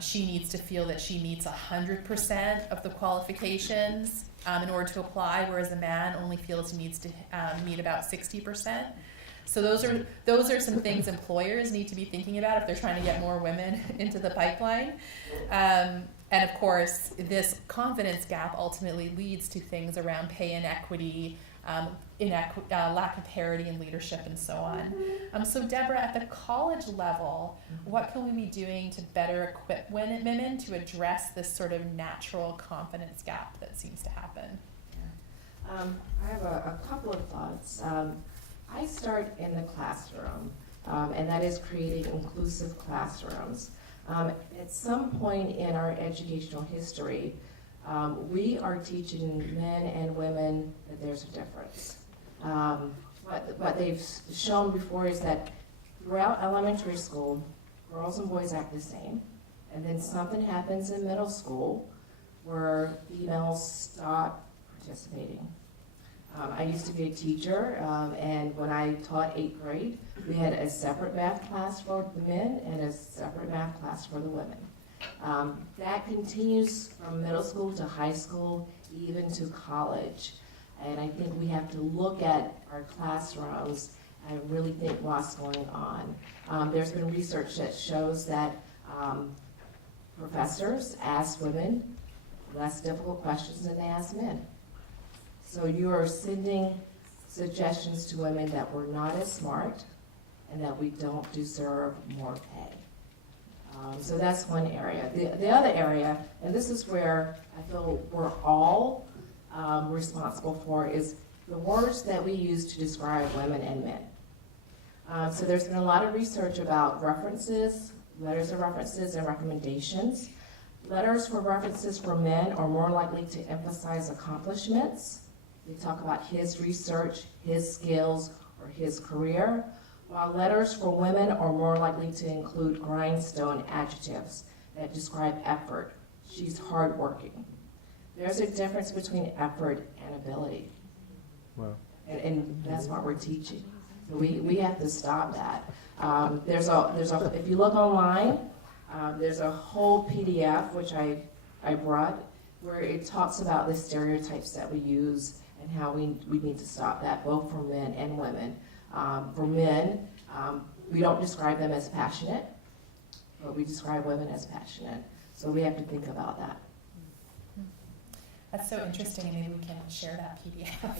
she needs to feel that she meets 100% of the qualifications in order to apply, whereas a man only feels he needs to meet about 60%. So those are some things employers need to be thinking about if they're trying to get more women into the pipeline. And of course, this confidence gap ultimately leads to things around pay inequity, lack of parity in leadership, and so on. So Deborah, at the college level, what can we be doing to better equip women to address this sort of natural confidence gap that seems to happen? I have a couple of thoughts. I start in the classroom, and that is creating inclusive classrooms. At some point in our educational history, we are teaching men and women that there's a difference. What they've shown before is that throughout elementary school, girls and boys act the same, and then something happens in middle school where females stop participating. I used to be a teacher, and when I taught 8th grade, we had a separate math class for the men and a separate math class for the women. That continues from middle school to high school, even to college. And I think we have to look at our classrooms and really think what's going on. There's been research that shows that professors ask women less difficult questions than they ask men. So you are sending suggestions to women that we're not as smart and that we don't deserve more pay. So that's one area. The other area, and this is where I feel we're all responsible for, is the words that we use to describe women and men. So there's been a lot of research about references, letters of references, and recommendations. Letters for references for men are more likely to emphasize accomplishments. They talk about his research, his skills, or his career, while letters for women are more likely to include grindstone adjectives that describe effort. She's hardworking. There's a difference between effort and ability. Wow. And that's what we're teaching. So we have to stop that. If you look online, there's a whole PDF, which I brought, where it talks about the stereotypes that we use and how we need to stop that, both for men and women. For men, we don't describe them as passionate, but we describe women as passionate. So we have to think about that. That's so interesting, and maybe we can share that PDF.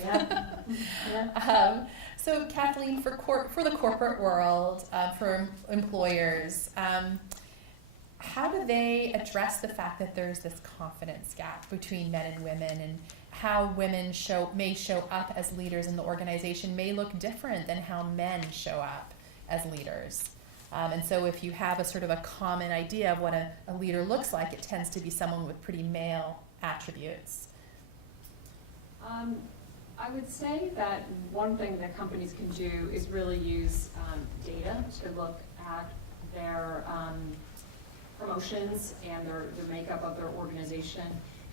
Yeah. So Kathleen, for the corporate world, for employers, how do they address the fact that there's this confidence gap between men and women, and how women may show up as leaders in the organization may look different than how men show up as leaders? And so if you have a sort of a common idea of what a leader looks like, it tends to be someone with pretty male attributes. I would say that one thing that companies can do is really use data to look at their promotions and the makeup of their organization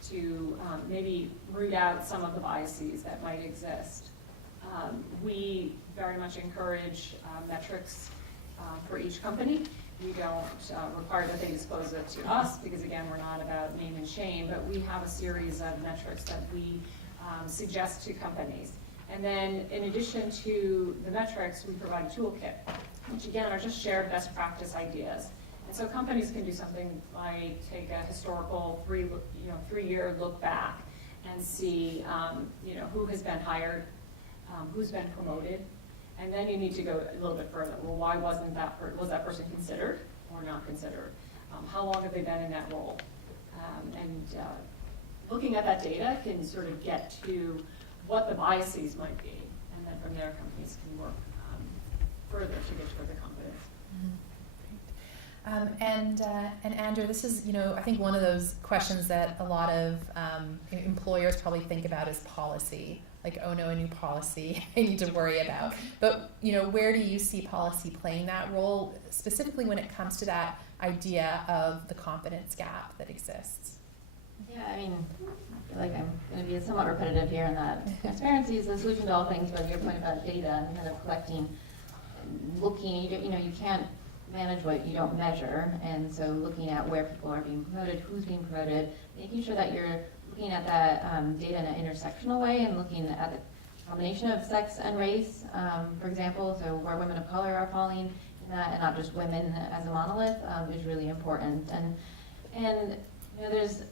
to maybe root out some of the biases that might exist. We very much encourage metrics for each company. We don't require that they disclose it to us because, again, we're not about name and shame, but we have a series of metrics that we suggest to companies. And then in addition to the metrics, we provide a toolkit, which again are just shared best practice ideas. And so companies can do something like take a historical three-year look back and see who has been hired, who's been promoted, and then you need to go a little bit further. Well, why was that person considered or not considered? How long have they been in that role? Looking at that data can sort of get to what the biases might be, and then from there companies can work further to get further confidence. And Andrea, this is, I think one of those questions that a lot of employers probably think about is policy. Like, oh no, a new policy I need to worry about. But, where do you see policy playing that role, specifically when it comes to that idea of the confidence gap that exists? Yeah, I feel like I'm going to be somewhat repetitive here in that transparency is the solution to all things, but your point about data and kind of collecting, looking, you can't manage what you don't measure, and so looking at where people are being promoted, who's being promoted, making sure that you're looking at that data in an intersectional way and looking at the combination of sex and race, for example, so where women of color are falling in that, and not just women as a monolith, is really important. And there's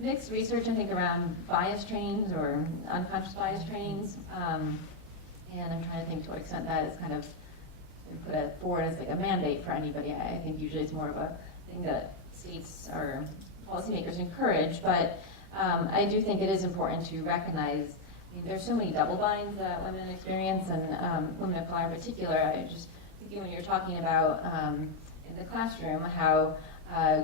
mixed research, I think, around bias trainings or unconscious bias trainings, and I'm trying to think to what extent that is kind of put it forward as like a mandate for anybody. I think usually it's more of a thing that states or policymakers encourage, but I do think it is important to recognize, there's so many double binds that women experience, and women of color in particular. I just thinking when you're talking about in the classroom how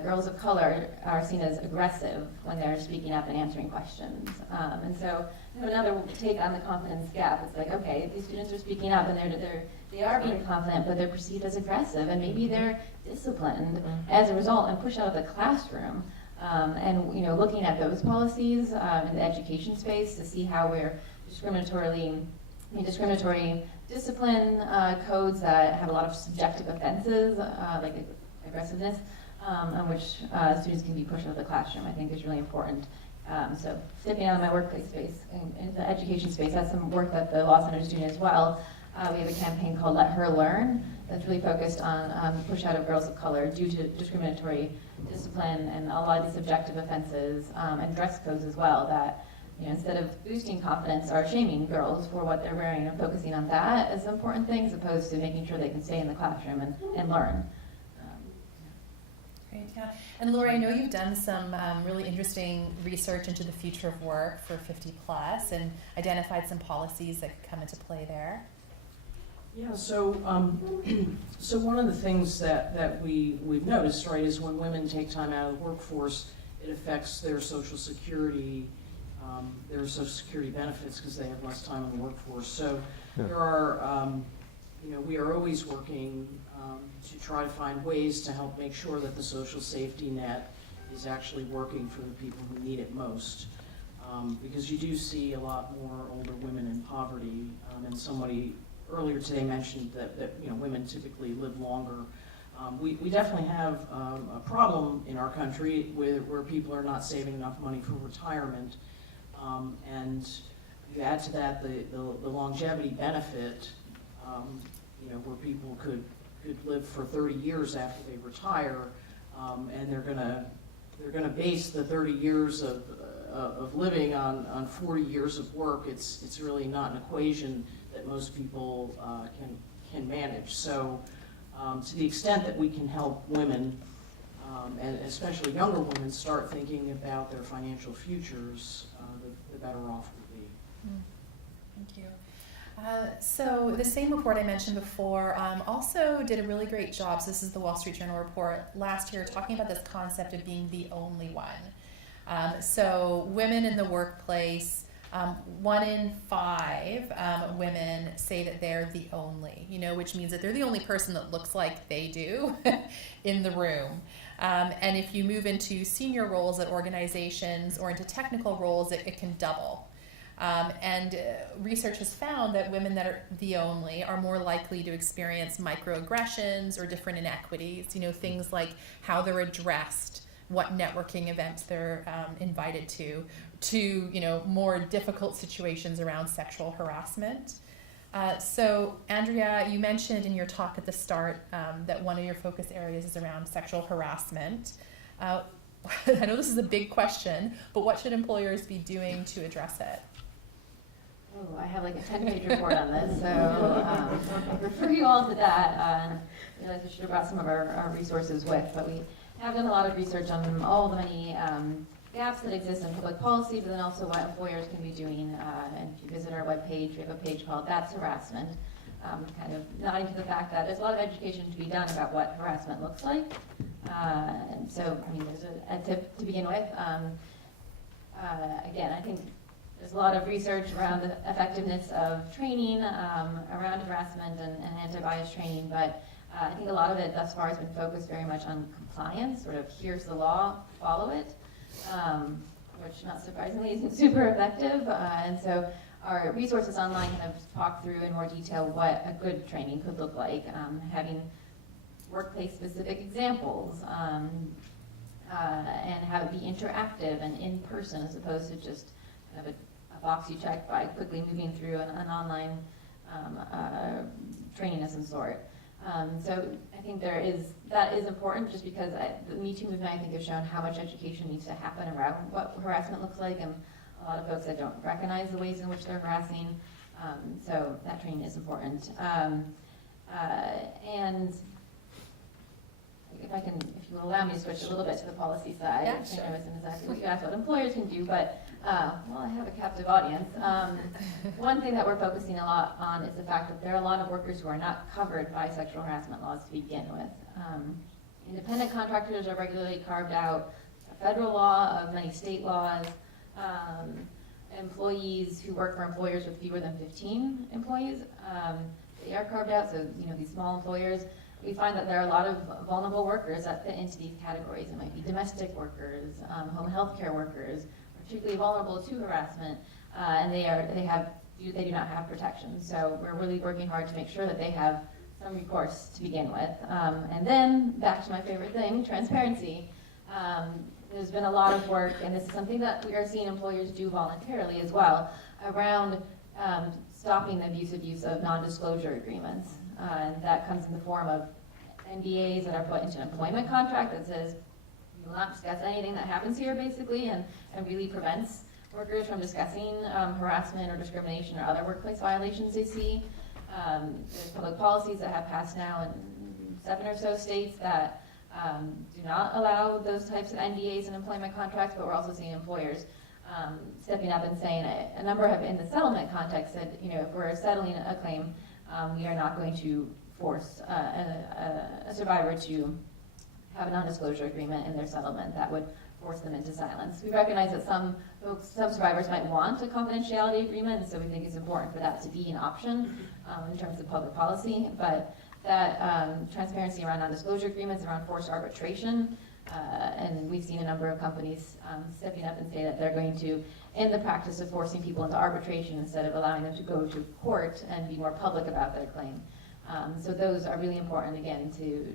girls of color are seen as aggressive when they're speaking up and answering questions. And so another take on the confidence gap. It's like, okay, these students are speaking up and they are being confident, but they're perceived as aggressive, and maybe they're disciplined as a result and pushed out of the classroom. And looking at those policies in the education space to see how we're discriminatory discipline codes that have a lot of subjective offenses, like aggressiveness, on which students can be pushed out of the classroom, I think is really important. So stepping out of my workplace space and into the education space, that's some work that the Law Center is doing as well. We have a campaign called Let Her Learn that's really focused on push out of girls of color due to discriminatory discipline and a lot of these subjective offenses and dress codes as well that, instead of boosting confidence are shaming girls for what they're wearing and focusing on that as important things as opposed to making sure they can stay in the classroom and learn. Great, yeah. And Lori, I know you've done some really interesting research into the future of work for 50 plus and identified some policies that could come into play there. Yeah, so so one of the things that we've noticed, right, is when women take time out of the workforce, it affects their Social Security benefits because they have less time in the workforce. So there are, we are always working to try to find ways to help make sure that the social safety net is actually working for the people who need it most. Because you do see a lot more older women in poverty, and somebody earlier today mentioned that women typically live longer. We definitely have a problem in our country where people are not saving enough money for retirement. And you add to that the longevity benefit, where people could live for 30 years after they retire, and they're gonna base the 30 years of living on 40 years of work. It's really not an equation that most people can manage. So to the extent that we can help women, and especially younger women, start thinking about their financial futures, the better off we'll be. Thank you. So the same report I mentioned before also did a really great job. So this is the Wall Street Journal report last year talking about this concept of being the only one. So women in the workplace, 1 in 5 women say that they're the only, which means that they're the only person that looks like they do in the room. And if you move into senior roles at organizations or into technical roles, it can double. And research has found that women that are the only are more likely to experience microaggressions or different inequities, things like how they're addressed, what networking events they're invited to more difficult situations around sexual harassment. So Andrea, you mentioned in your talk at the start that one of your focus areas is around sexual harassment. I know this is a big question, but what should employers be doing to address it? Oh, I have like a 10-page report on this, so I refer you all to that. I realized I should have brought some of our resources with, but we have done a lot of research on all the many gaps that exist in public policy, but then also what employers can be doing. And if you visit our webpage, we have a page called That's Harassment, kind of nodding to the fact that there's a lot of education to be done about what harassment looks like. And so, there's a tip to begin with. Again, I think there's a lot of research around the effectiveness of training around harassment and anti-bias training, but I think a lot of it thus far has been focused very much on compliance, sort of here's the law, follow it, which not surprisingly isn't super effective. And so our resources online kind of talk through in more detail what a good training could look like, having workplace-specific examples, and have it be interactive and in person as opposed to just kind of a box you check by quickly moving through an online training of some sort. So I think that is important just because the Me Too movement, I think, has shown how much education needs to happen around what harassment looks like, and a lot of folks that don't recognize the ways in which they're harassing. So that training is important. And if you will allow me to switch a little bit to the policy side, Yeah, which sure. I know isn't exactly what you asked what employers can do, but I have a captive audience. One thing that we're focusing a lot on is the fact that there are a lot of workers who are not covered by sexual harassment laws to begin with. Independent contractors are regularly carved out, a federal law of many state laws. Employees who work for employers with fewer than 15 employees, they are carved out, so these small employers. We find that there are a lot of vulnerable workers that fit into these categories. It might be domestic workers, home health care workers, particularly vulnerable to harassment, and they do not have protection. So we're really working hard to make sure that they have some recourse to begin with. And then back to my favorite thing, transparency. There's been a lot of work, and this is something that we are seeing employers do voluntarily as well, around stopping the abusive use of non-disclosure agreements. And that comes in the form of NDAs that are put into an employment contract that says, you will not discuss anything that happens here, basically, and really prevents workers from discussing harassment or discrimination or other workplace violations they see. There's public policies that have passed now in 7 or so states that do not allow those types of NDAs in employment contracts, but we're also seeing employers stepping up and saying, a number have in the settlement context said, if we're settling a claim, we are not going to force a survivor to have a non-disclosure agreement in their settlement that would force them into silence. We recognize that some survivors might want a confidentiality agreement, and so we think it's important for that to be an option in terms of public policy, but that transparency around non-disclosure agreements, around forced arbitration, and we've seen a number of companies stepping up and say that they're going to end the practice of forcing people into arbitration instead of allowing them to go to court and be more public about their claim. So those are really important, again,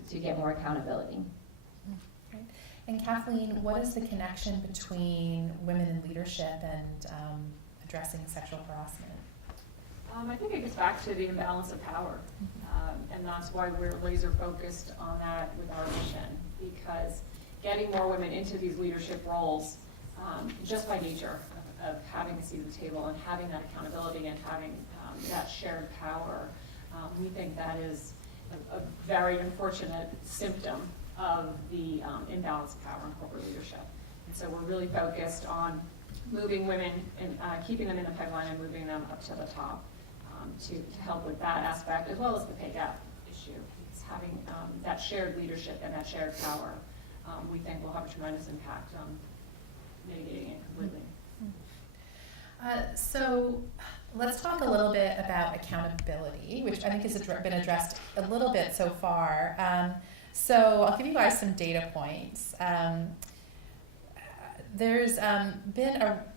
to get more accountability. Great. And Kathleen, what is the connection between women in leadership and addressing sexual harassment? I think it gets back to the imbalance of power, and that's why we're laser focused on that with our mission, because getting more women into these leadership roles, just by nature of having a seat at the table and having that accountability and having that shared power, we think that is a very unfortunate symptom of the imbalance of power in corporate leadership. And so we're really focused on moving women and keeping them in the pipeline and moving them up to the top to help with that aspect, as well as the pay gap issue. It's having that shared leadership and that shared power, we think will have a tremendous impact on mitigating it completely. So let's talk a little bit about accountability, which I think has been addressed a little bit so far. So I'll give you guys some data points. There's been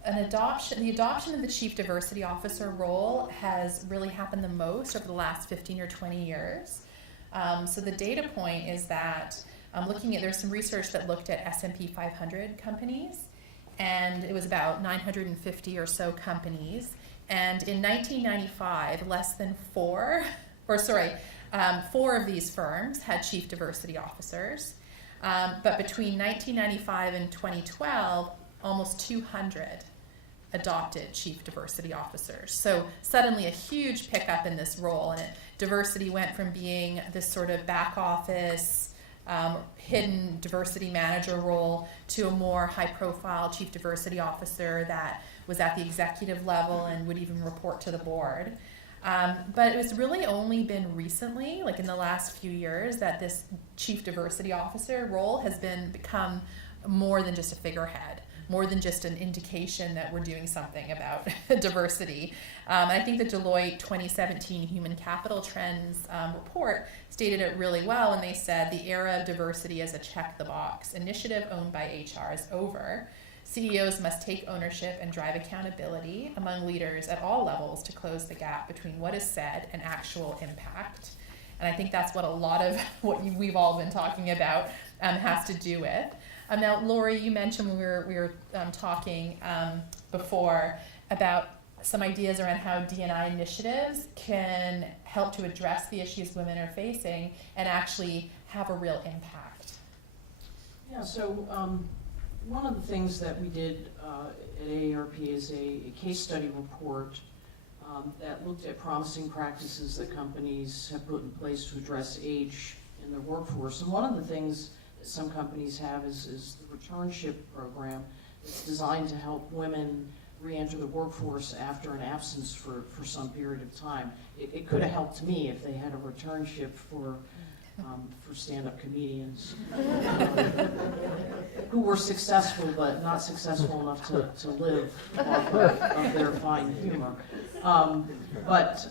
the adoption of the Chief Diversity Officer role has really happened the most over the last 15 or 20 years. So the data point is that there's some research that looked at S&P 500 companies, and it was about 950 or so companies. And in 1995, four of these firms had chief diversity officers. But between 1995 and 2012, almost 200 adopted chief diversity officers. So suddenly a huge pickup in this role, and diversity went from being this sort of back office, hidden diversity manager role to a more high-profile chief diversity officer that was at the executive level and would even report to the board. But it was really only been recently, like in the last few years, that this chief diversity officer role has become more than just a figurehead, more than just an indication that we're doing something about diversity. I think the Deloitte 2017 Human Capital Trends report stated it really well, and they said the era of diversity as a check-the-box initiative owned by HR is over. CEOs must take ownership and drive accountability among leaders at all levels to close the gap between what is said and actual impact. And I think that's what a lot of what we've all been talking about has to do with. Now, Lori, you mentioned when we were talking before about some ideas around how D&I initiatives can help to address the issues women are facing and actually have a real impact. Yeah, so one of the things that we did at AARP is a case study report that looked at promising practices that companies have put in place to address age in their workforce. And one of the things that some companies have is the returnship program that's designed to help women re-enter the workforce after an absence for some period of time. It could have helped me if they had a returnship for stand-up comedians who were successful but not successful enough to live off of their fine humor. But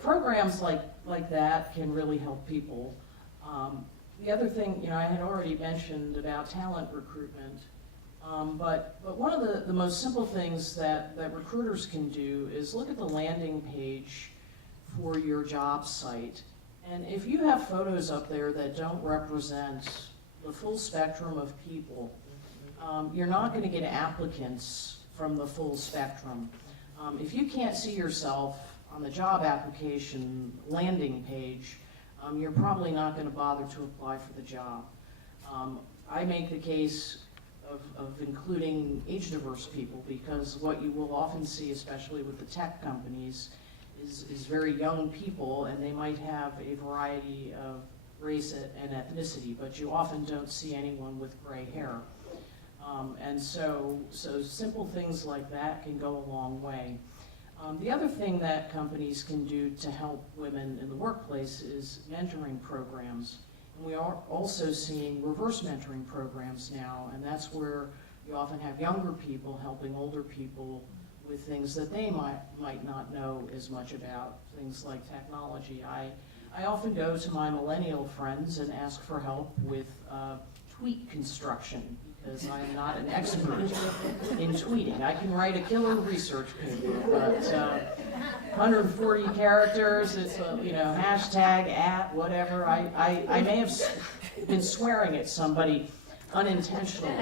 programs like that can really help people. The other thing, I had already mentioned about talent recruitment, but one of the most simple things that recruiters can do is look at the landing page for your job site. And if you have photos up there that don't represent, the full spectrum of people, you're not going to get applicants from the full spectrum. If you can't see yourself on the job application landing page, you're probably not going to bother to apply for the job. I make the case of including age-diverse people, because what you will often see, especially with the tech companies, is very young people, and they might have a variety of race and ethnicity, but you often don't see anyone with gray hair. And so simple things like that can go a long way. The other thing that companies can do to help women in the workplace is mentoring programs. And we are also seeing reverse mentoring programs now, and that's where you often have younger people helping older people with things that they might not know as much about, things like technology. I often go to my millennial friends and ask for help with tweet construction, because I am not an expert in tweeting. I can write a killer research paper, but 140 characters, it's a, hashtag at whatever. I may have been swearing at somebody unintentionally.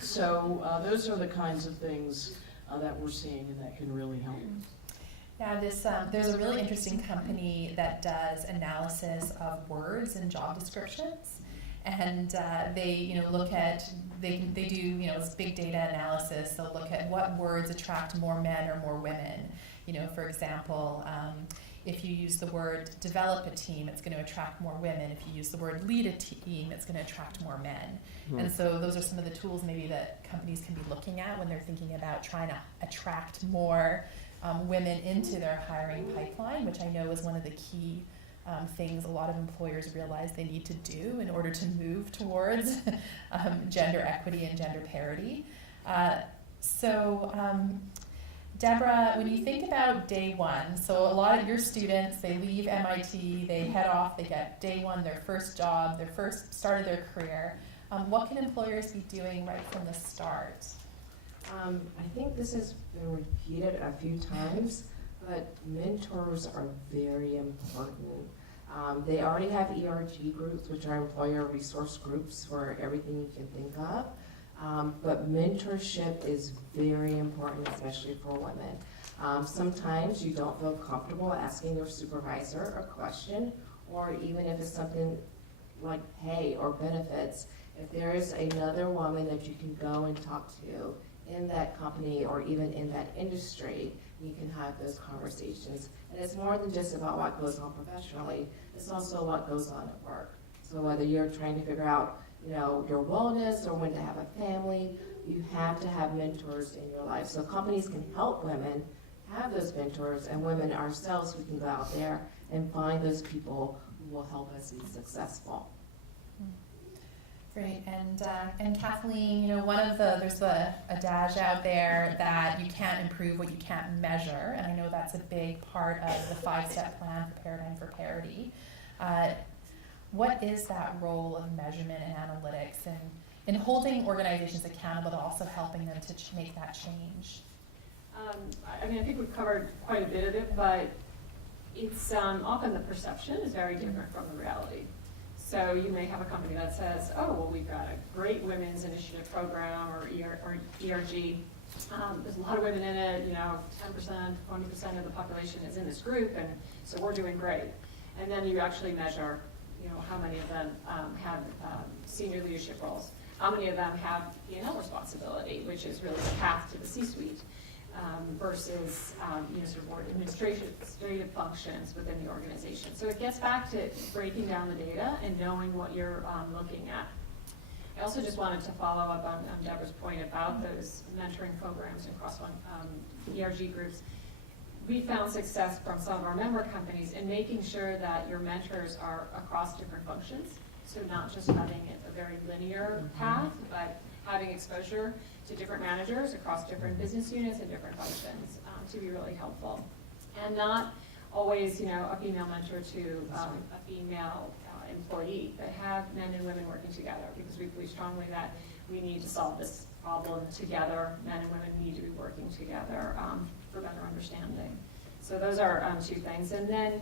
So those are the kinds of things that we're seeing and that can really help. Yeah, there's a really interesting company that does analysis of words and job descriptions. And they, look at, they do, this big data analysis. They'll look at what words attract more men or more women. For example, if you use the word develop a team, it's going to attract more women. If you use the word lead a team, it's going to attract more men. And so those are some of the tools maybe that companies can be looking at when they're thinking about trying to attract more women into their hiring pipeline, which I know is one of the key things a lot of employers realize they need to do in order to move towards gender equity and gender parity. Deborah, when you think about day one, so a lot of your students, they leave MIT, they head off, they get day one, their first job, their first start of their career. What can employers be doing right from the start? I think this has been repeated a few times, but mentors are very important. They already have ERG groups, which are employer resource groups for everything you can think of. But mentorship is very important, especially for women. Sometimes you don't feel comfortable asking your supervisor a question, or even if it's something like pay or benefits, if there is another woman that you can go and talk to in that company or even in that industry, you can have those conversations. And it's more than just about what goes on professionally, it's also what goes on at work. So whether you're trying to figure out, your wellness or when to have a family, you have to have mentors in your life. So companies can help women have those mentors, and women ourselves, we can go out there and find those people who will help us be successful. Great, and Kathleen, there's a adage out there that you can't improve what you can't measure, and I know that's a big part of the 5-step plan for Paradigm for Parity. What is that role of measurement and analytics in holding organizations accountable, but also helping them to make that change? I think we've covered quite a bit of it, but it's often the perception is very different from the reality. So you may have a company that says, oh, well, we've got a great women's initiative program or ERG. There's a lot of women in it, 10%, 20% of the population is in this group, and so we're doing great. And then you actually measure, how many of them have senior leadership roles, how many of them have P&L responsibility, which is really the path to the C-suite, versus sort of more administrative functions within the organization. So it gets back to breaking down the data and knowing what you're looking at. I also just wanted to follow up on Deborah's point about those mentoring programs and ERG groups. We found success from some of our member companies in making sure that your mentors are across different functions. So not just having it a very linear path, but having exposure to different managers across different business units and different functions to be really helpful. And not always, a female mentor to a female employee, but have men and women working together, because we believe strongly that we need to solve this problem together. Men and women need to be working together for better understanding. So those are 2 things. And then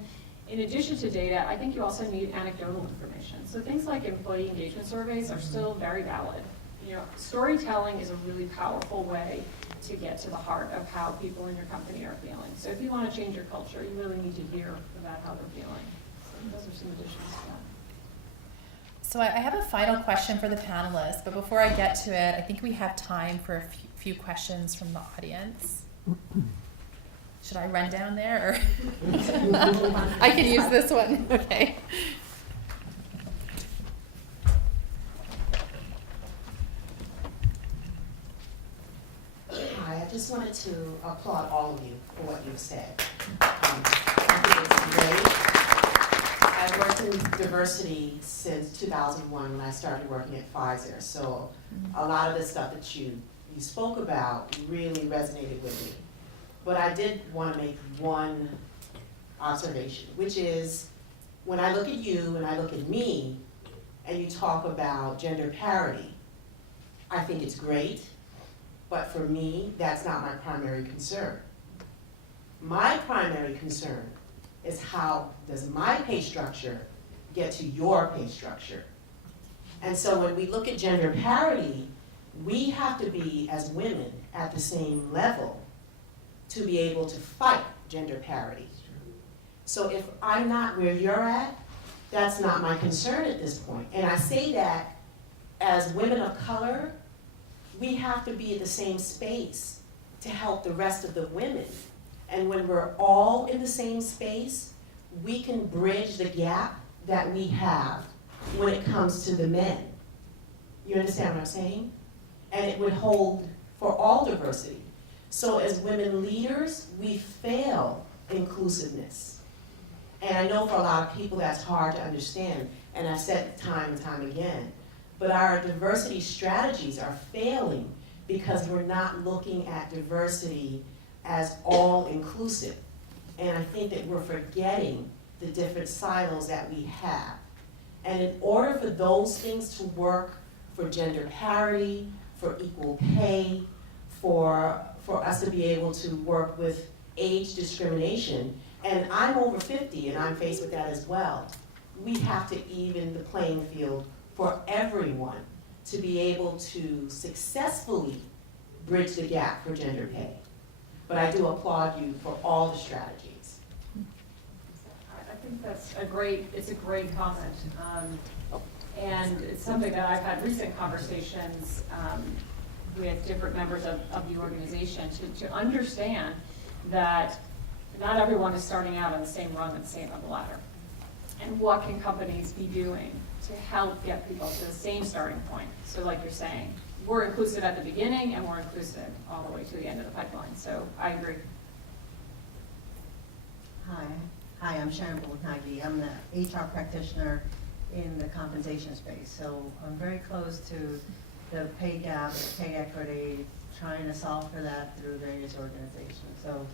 In addition to data, I think you also need anecdotal information. So things like employee engagement surveys are still very valid. You know, storytelling is a really powerful way to get to the heart of how people in your company are feeling. So if you want to change your culture, you really need to hear about how they're feeling. So those are some additions to that. So I have a final question for the panelists, but before I get to it, I think we have time for a few questions from the audience. Should I run down there, or I can use this one? Okay. Hi, I just wanted to applaud all of you for what you've said. I think it's great. I've worked in diversity since 2001 when I started working at Pfizer, so a lot of the stuff that you spoke about really resonated with me. But I did want to make one observation, which is when I look at you and I look at me, and you talk about gender parity, I think it's great. But for me, that's not my primary concern. My primary concern is how does my pay structure get to your pay structure? And so when we look at gender parity, we have to be, as women, at the same level to be able to fight gender parity. So if I'm not where you're at, that's not my concern at this point. And I say that as women of color, we have to be in the same space to help the rest of the women. And when we're all in the same space, we can bridge the gap that we have when it comes to the men. You understand what I'm saying? And it would hold for all diversity. So as women leaders, we fail inclusiveness. And I know for a lot of people that's hard to understand, and I've said it time and time again. But our diversity strategies are failing because we're not looking at diversity as all inclusive. And I think that we're forgetting the different silos that we have. And in order for those things to work, for gender parity, for equal pay, for us to be able to work with age discrimination, and I'm over 50 and I'm faced with that as well, we have to even the playing field for everyone to be able to successfully bridge the gap for gender pay. But I do applaud you for all the strategies. I think that's a great comment. And it's something that I've had recent conversations with different members of the organization to understand that not everyone is starting out on the same rung and the same on the ladder. And what can companies be doing to help get people to the same starting point? So like you're saying, we're inclusive at the beginning and we're inclusive all the way to the end of the pipeline. So I agree. Hi, I'm Sharon Boltnagi. I'm the HR practitioner in the compensation space. So I'm very close to the pay gap, pay equity, trying to solve for that through various organizations. So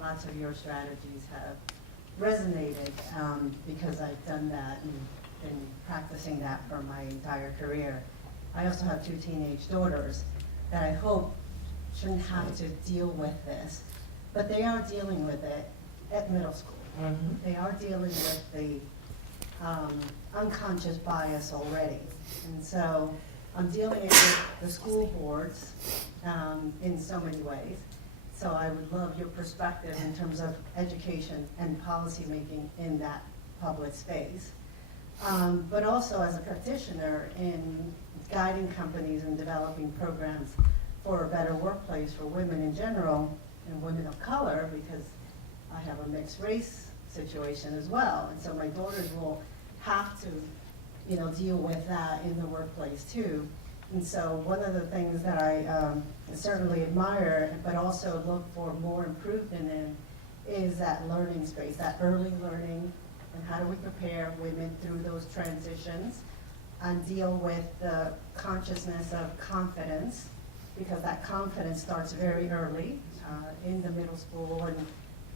lots of your strategies have resonated because I've done that and been practicing that for my entire career. I also have 2 teenage daughters that I hope shouldn't have to deal with this, but they are dealing with it at middle school. Mm-hmm. They are dealing with the unconscious bias already. And so I'm dealing with the school boards in so many ways. So I would love your perspective in terms of education and policy making in that public space. But also as a practitioner in guiding companies and developing programs for a better workplace for women in general and women of color, because I have a mixed race situation as well. And so my daughters will have to, deal with that in the workplace too. And so one of the things that I certainly admire, but also look for more improvement in, is that learning space, that early learning, and how do we prepare women through those transitions and deal with the consciousness of confidence, because that confidence starts very early in the middle school and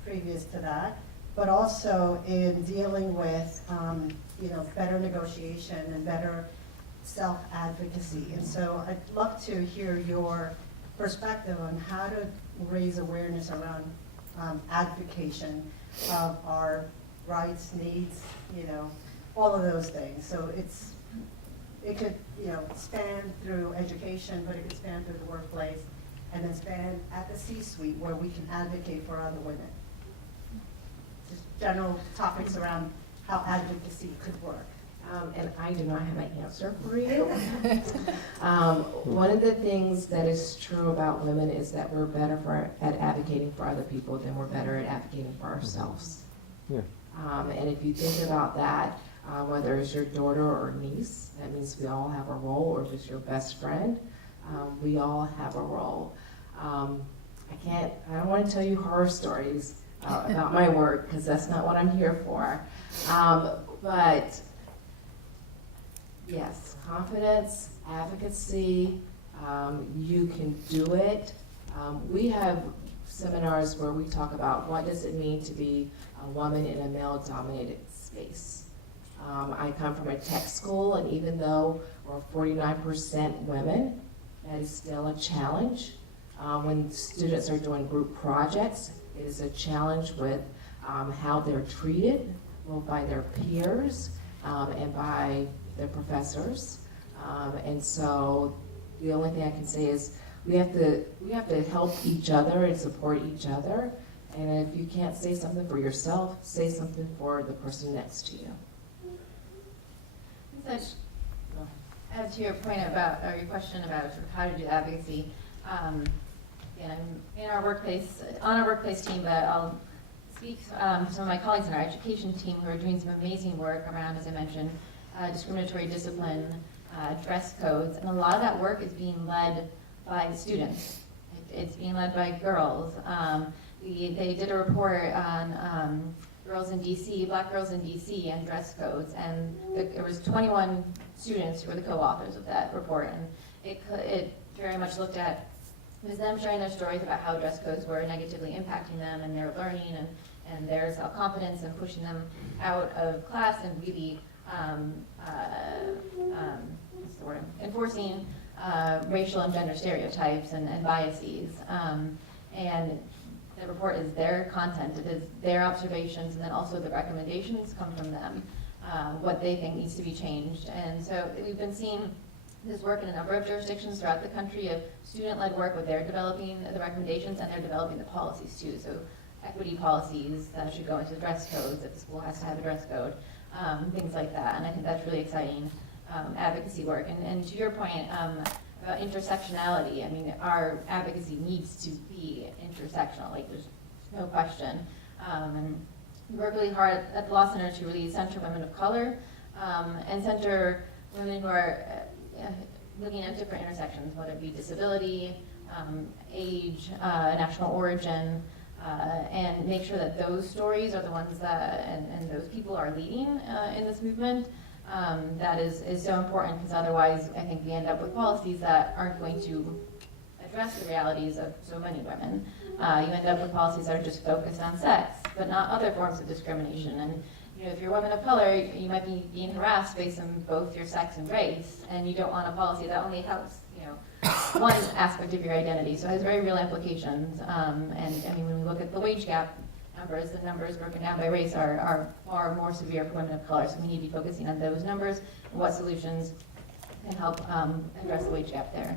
previous to that, but also in dealing with better negotiation and better self-advocacy. And so I'd love to hear your perspective on how to raise awareness around advocation of our rights, needs, all of those things. So it could, span through education, but it could span through the workplace, and then span at the C-suite where we can advocate for other women. Just general topics around how advocacy could work. And I do not have an answer for you. One of the things that is true about women is that we're better at advocating for other people than we're better at advocating for ourselves. Yeah. And if you think about that, whether it's your daughter or niece, that means we all have a role, or if it's your best friend, we all have a role. I don't want to tell you horror stories about my work, because that's not what I'm here for. But yes, confidence, advocacy, you can do it. We have seminars where we talk about what does it mean to be a woman in a male-dominated space. I come from a tech school, and even though we're 49% women, that is still a challenge. When students are doing group projects, it is a challenge with how they're treated, both by their peers and by their professors. And so the only thing I can say is we have to help each other and support each other. And if you can't say something for yourself, say something for the person next to you. Add to your point about, or your question about sort of how to do advocacy. Again, I'm in our workplace, on our workplace team, but I'll speak to some of my colleagues in our education team who are doing some amazing work around, as I mentioned, discriminatory discipline, dress codes, and a lot of that work is being led by the students. It's being led by girls. They did a report on girls in DC, black girls in DC, and dress codes, and there was 21 students who were the co-authors of that report, and it very much looked at, it was them sharing their stories about how dress codes were negatively impacting them and their learning and their self-confidence, and pushing them out of class, and really what's the word? Enforcing racial and gender stereotypes and biases. And the report is their content, it is their observations, and then also the recommendations come from them, what they think needs to be changed. And so we've been seeing this work in a number of jurisdictions throughout the country of student-led work where they're developing the recommendations and they're developing the policies too. So equity policies that should go into the dress codes, if the school has to have a dress code, things like that. And I think that's really exciting advocacy work. And to your point about intersectionality, I mean, our advocacy needs to be intersectional, like there's no question. And we work really hard at the Law Center to really center women of color and center women who are looking at different intersections, whether it be disability, age, national origin, and make sure that those stories are the ones that, and those people are leading in this movement. That is so important, because otherwise I think we end up with policies that aren't going to address the realities of so many women. You end up with policies that are just focused on sex, but not other forms of discrimination. And if you're a woman of color, you might be being harassed based on both your sex and race, and you don't want a policy that only helps one aspect of your identity. So it has very real implications. And I mean, when we look at the wage gap numbers, the numbers broken down by race are far more severe for women of color. So we need to be focusing on those numbers and what solutions can help address the wage gap there.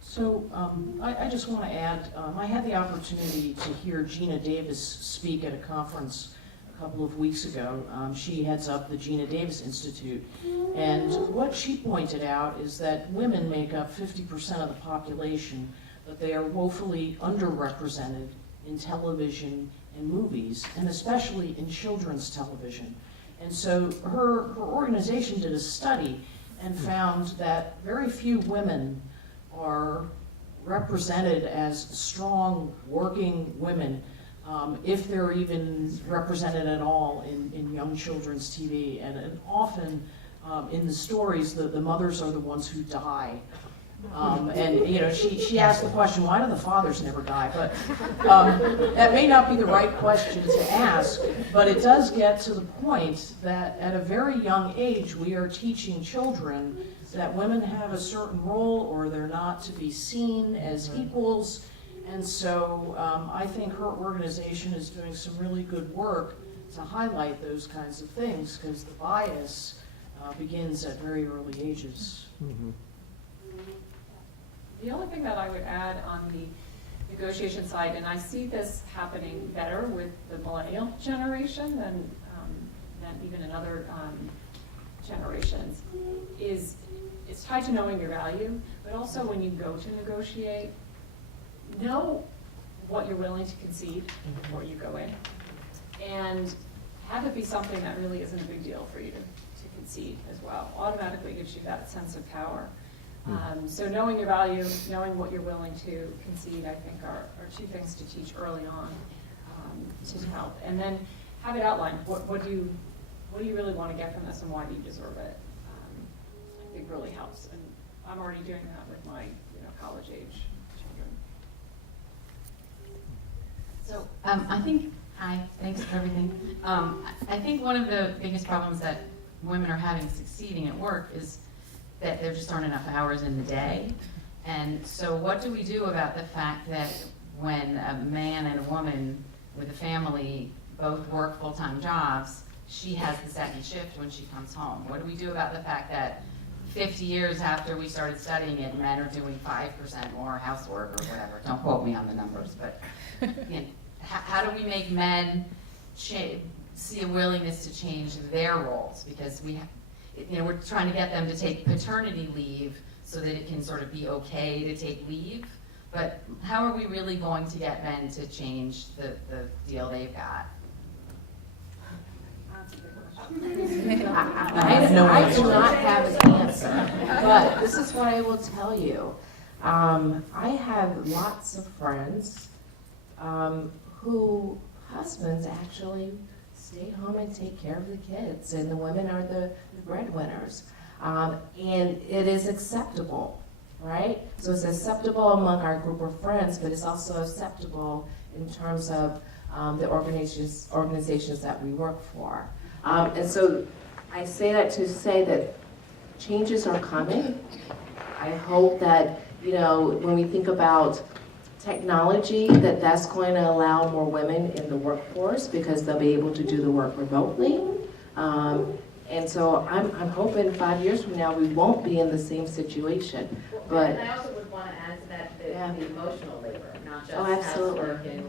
So I just want to add, I had the opportunity to hear Gina Davis speak at a conference a couple of weeks ago. She heads up the Gina Davis Institute, and what she pointed out is that women make up 50% of the population, but they are woefully underrepresented in television and movies, and especially in children's television. And so her organization did a study and found that very few women are represented as strong working women, if they're even represented at all in young children's TV. And often in the stories, the mothers are the ones who die. And she asked the question, why do the fathers never die? But that may not be the right question to ask, but it does get to the point that at a very young age, we are teaching children that women have a certain role, or they're not to be seen as equals. And so I think her organization is doing some really good work to highlight those kinds of things, because the bias begins at very early ages. The only thing that I would add on the negotiation side, and I see this happening better with the millennial generation than even in other generations, is it's tied to knowing your value, but also when you go to negotiate, know what you're willing to concede before you go in, and have it be something that really isn't a big deal for you to concede as well. Automatically gives you that sense of power. So knowing your value, knowing what you're willing to concede, I think are two things to teach early on to help. And then have it outlined. What do you really want to get from this, and why do you deserve it? I think really helps. And I'm already doing that with my college age children. So thanks for everything. I think one of the biggest problems that women are having succeeding at work is that there just aren't enough hours in the day. And so what do we do about the fact that when a man and a woman with a family both work full-time jobs, she has the second shift when she comes home? What do we do about the fact that 50 years after we started studying it, men are doing 5% more housework or whatever? Don't quote me on the numbers, but how do we make men see a willingness to change their roles? Because we're trying to get them to take paternity leave so that it can sort of be okay to take leave. But how are we really going to get men to change the deal they've got? I do not have an answer, but this is what I will tell you. I have lots of friends who husbands actually stay home and take care of the kids, and the women are the breadwinners. And it is acceptable, right? So it's acceptable among our group of friends, but it's also acceptable in terms of the organizations that we work for. And so I say that to say that changes are coming. I hope that, when we think about technology, that's going to allow more women in the workforce because they'll be able to do the work remotely. And so I'm hoping 5 years from now we won't be in the same situation. But And I also would want to add to that the emotional labor, not just absolutely. housework and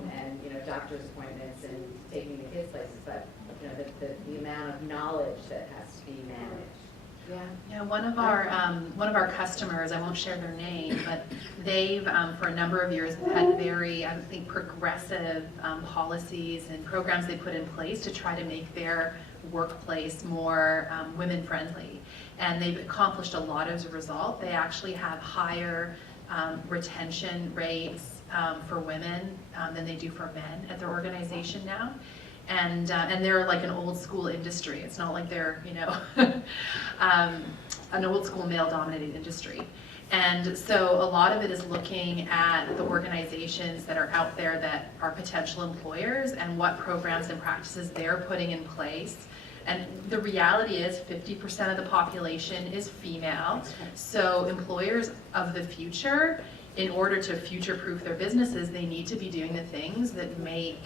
doctor's appointments and taking the kids places, but the amount of knowledge that has to be managed. Yeah, one of our customers, I won't share their name, but they've for a number of years had very, I think, progressive policies and programs they put in place to try to make their workplace more women friendly, and they've accomplished a lot as a result. They actually have higher retention rates for women than they do for men at their organization now. And they're like an old school industry. It's not like they're, an old school male dominated industry. And so a lot of it is looking at the organizations that are out there that are potential employers and what programs and practices they're putting in place. And the reality is 50% of the population is female. So employers of the future, in order to future-proof their businesses, they need to be doing the things that make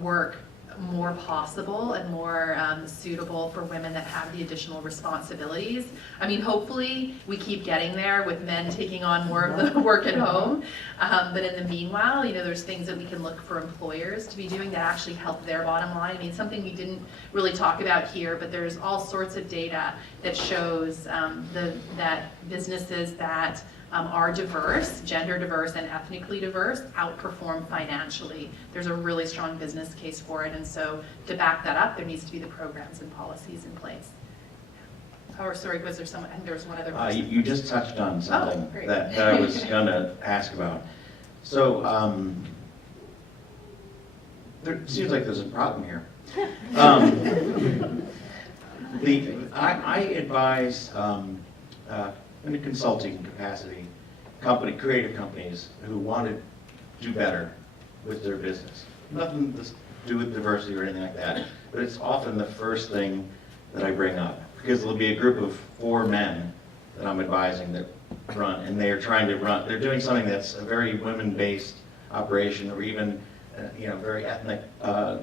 work more possible and more suitable for women that have the additional responsibilities. I mean, hopefully we keep getting there with men taking on more of the work at home. But in the meanwhile, there's things that we can look for employers to be doing that actually help their bottom line. I mean, something we didn't really talk about here, but there's all sorts of data that shows that businesses that are diverse, gender diverse, and ethnically diverse outperform financially. There's a really strong business case for it, and so to back that up, there needs to be the programs and policies in place. Oh, sorry, was there someone? I think there was one other person. You just touched on something great. that I was going to ask about. So there seems like there's a problem here. I advise in a consulting capacity, creative companies who want to do better with their business. Nothing to do with diversity or anything like that, but it's often the first thing that I bring up, because there'll be a group of 4 men that I'm advising that run, and they're doing something that's a very women-based operation, or even very ethnic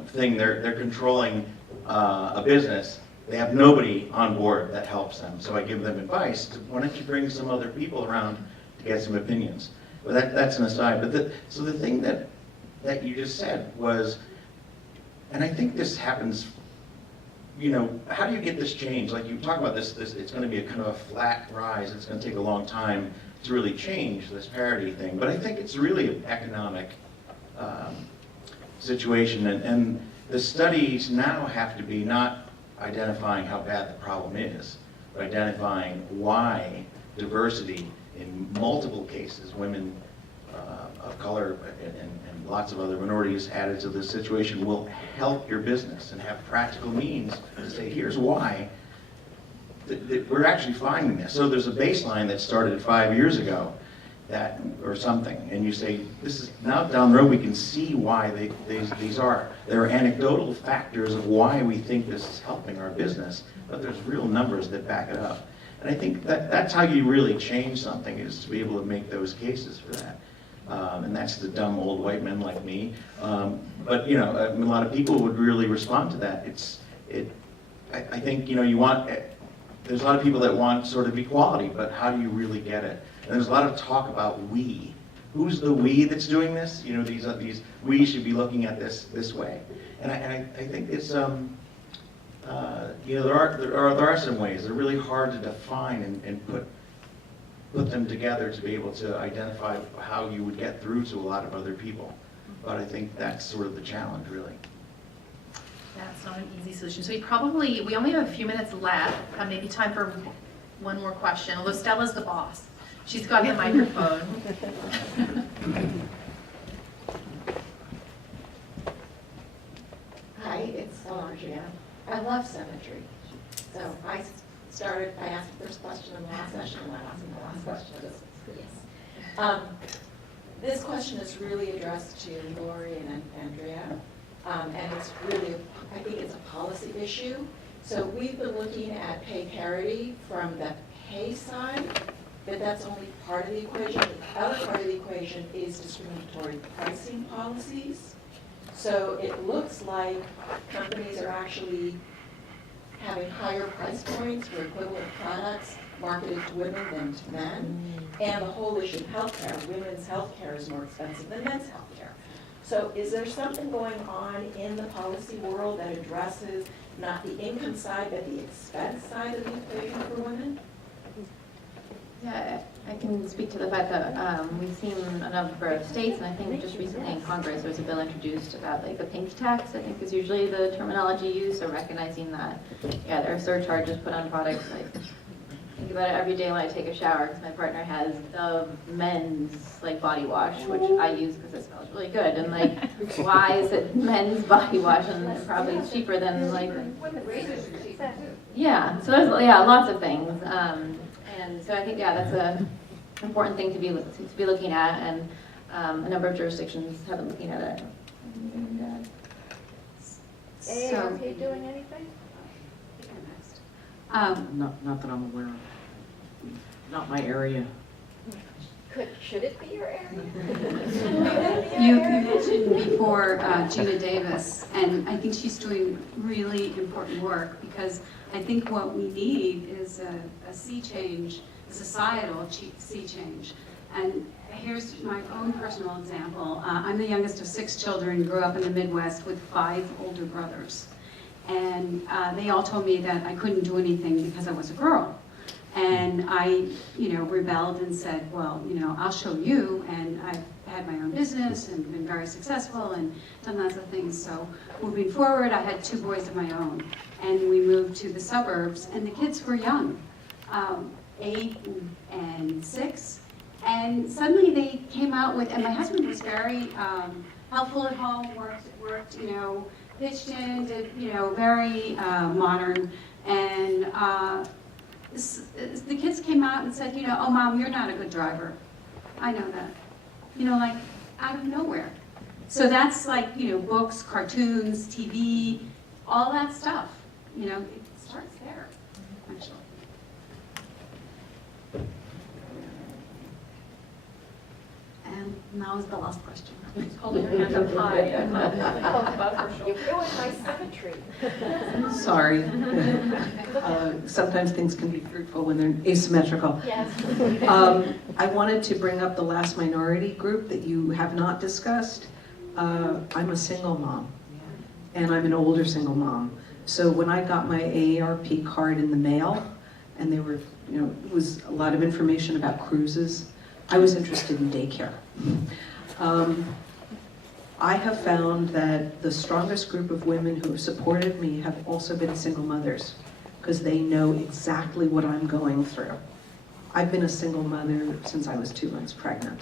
thing. They're controlling a business. They have nobody on board that helps them. So I give them advice. Why don't you bring some other people around to get some opinions? But that's an aside. But so the thing that you just said was, and I think this happens, how do you get this change? Like you talk about this it's going to be a kind of a flat rise. It's going to take a long time to really change this parity thing. But I think it's really an economic situation. And the studies now have to be not identifying how bad the problem is, but identifying why diversity in multiple cases, women of color and lots of other minorities added to this situation, will help your business and have practical means to say, here's why that we're actually finding this. So there's a baseline that started 5 years ago, or something, and you say, this is now down the road we can see why there are anecdotal factors of why we think this is helping our business, but there's real numbers that back it up. And I think that's how you really change something, is to be able to make those cases for that. And that's the dumb old white men like me. But a lot of people would really respond to that. I think there's a lot of people that want sort of equality, but how do you really get it? And there's a lot of talk about we. Who's the we that's doing this? These we should be looking at this way. And I think it's there are some ways. They're really hard to define and put them together to be able to identify how you would get through to a lot of other people. But I think that's sort of the challenge, really. That's not an easy solution. So we only have a few minutes left. Maybe time for one more question. Although Stella's the boss. She's got the microphone. Hi, it's Andrea. I love symmetry. So I started by asking the first question in the last session, and I'm asking the last question of this. Yes. This question is really addressed to Lori and Andrea, and it's really, I think it's a policy issue. So we've been looking at pay parity from the pay side, but that's only part of the equation. The other part of the equation is discriminatory pricing policies. So it looks like companies are actually having higher price points for equivalent products marketed to women than to men. And the whole issue of healthcare, women's healthcare is more expensive than men's healthcare. So is there something going on in the policy world that addresses not the income side, but the expense side of the equation for women? Yeah, I can speak to the fact that we've seen a number of states, and I think just recently in Congress there was a bill introduced about like the pink tax, I think is usually the terminology used, so recognizing that, yeah, there are surcharges put on products. Like, think about it every day when I take a shower, because my partner has the men's like body wash, which I use because it smells really good, and like, why is it men's body wash and probably it's cheaper than like, yeah, so there's lots of things. And so I think, yeah, that's an important thing to be looking at, and a number of jurisdictions have been looking at it. AARP doing anything? Not that I'm aware of. Not my area. Should it be your area? You mentioned before Gina Davis, and I think she's doing really important work, because I think what we need is a sea change, a societal sea change. And here's my own personal example. I'm the youngest of 6 children, grew up in the Midwest with 5 older brothers. And they all told me that I couldn't do anything because I was a girl. And I, rebelled and said, well, I'll show you. And I've had my own business and been very successful and done lots of things. So moving forward, I had 2 boys of my own. And we moved to the suburbs, and the kids were young, 8 and 6. And suddenly they came out with, and my husband was very helpful at home, worked, pitched in, did, very modern. And the kids came out and said, oh, Mom, you're not a good driver. I know that. Like out of nowhere. So that's like, books, cartoons, TV, all that stuff. It starts there, actually. And that was the last question. She's holding her hand up high and above her You shoulder. ruined my symmetry. Sorry. Sometimes things can be fruitful when they're asymmetrical. Yes. I wanted to bring up the last minority group that you have not discussed. I'm a single mom, and I'm an older single mom. So when I got my AARP card in the mail, and there were, it was a lot of information about cruises, I was interested in daycare. I have found that the strongest group of women who have supported me have also been single mothers, because they know exactly what I'm going through. I've been a single mother since I was 2 months pregnant.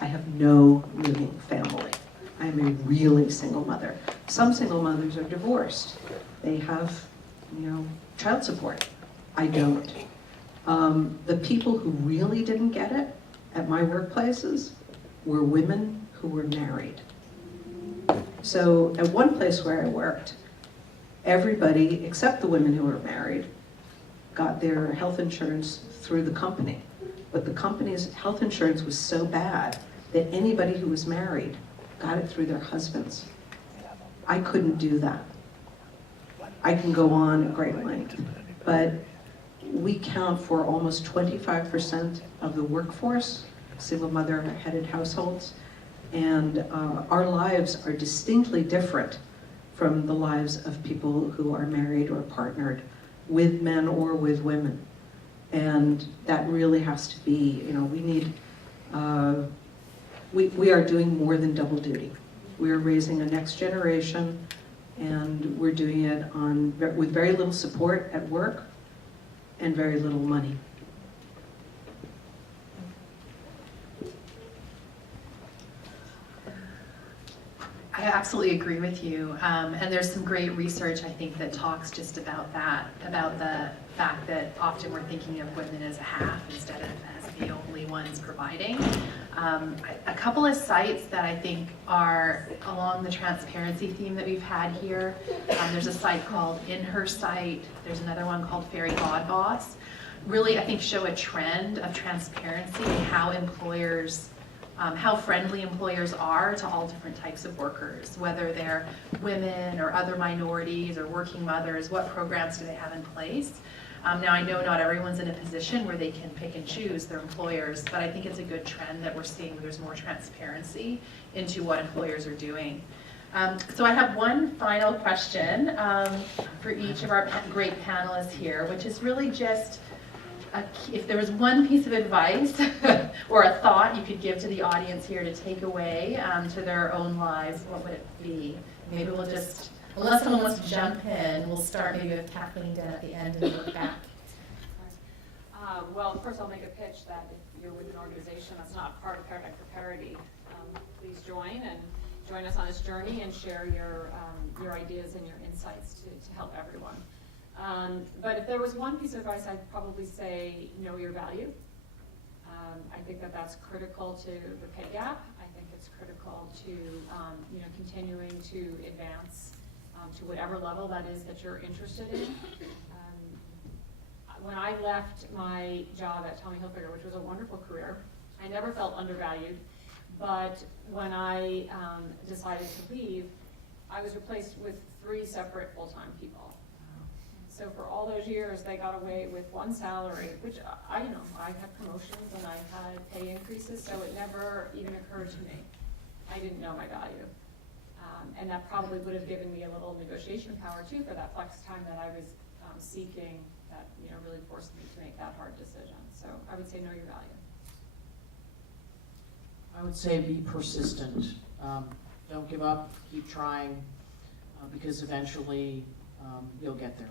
I have no living family. I am a really single mother. Some single mothers are divorced. They have, child support. I don't. The people who really didn't get it at my workplaces were women who were married. So at one place where I worked, everybody except the women who were married got their health insurance through the company. But the company's health insurance was so bad that anybody who was married got it through their husbands. I couldn't do that. I can go on at great length, but we count for almost 25% of the workforce, single mother-headed households, and our lives are distinctly different from the lives of people who are married or partnered with men or with women. And that really has to be, we need, we are doing more than double duty. We are raising a next generation, and we're doing it with very little support at work and very little money. I absolutely agree with you. And there's some great research, I think, that talks just about that, about the fact that often we're thinking of women as a half instead of as the only ones providing. A couple of sites that I think are along the transparency theme that we've had here. There's a site called In Her Site. There's another one called Fairy God Boss. Really, I think, show a trend of transparency and how employers, how friendly employers are to all different types of workers, whether they're women or other minorities or working mothers, what programs do they have in place? Now, I know not everyone's in a position where they can pick and choose their employers, but I think it's a good trend that we're seeing there's more transparency into what employers are doing. So I have one final question for each of our great panelists here, which is really just, if there was one piece of advice or a thought you could give to the audience here to take away to their own lives, what would it be? Maybe we'll just, unless someone wants to jump in, we'll start maybe with Kathleen down at the end and work back. Well, first I'll make a pitch that if you're with an organization that's not part of Paradigm for Parity, please join us on this journey and share your ideas and your insights to help everyone. But if there was one piece of advice, I'd probably say know your value. I think that that's critical to the pay gap. I think it's critical to continuing to advance to whatever level that is that you're interested in. When I left my job at Tommy Hilfiger, which was a wonderful career, I never felt undervalued. But when I decided to leave, I was replaced with 3 separate full-time people. So for all those years, they got away with one salary, which I had promotions and I had pay increases, so it never even occurred to me. I didn't know my value. And that probably would have given me a little negotiation power too for that flex time that I was seeking that really forced me to make that hard decision. So I would say know your value. I would say be persistent. Don't give up, keep trying, because eventually you'll get there.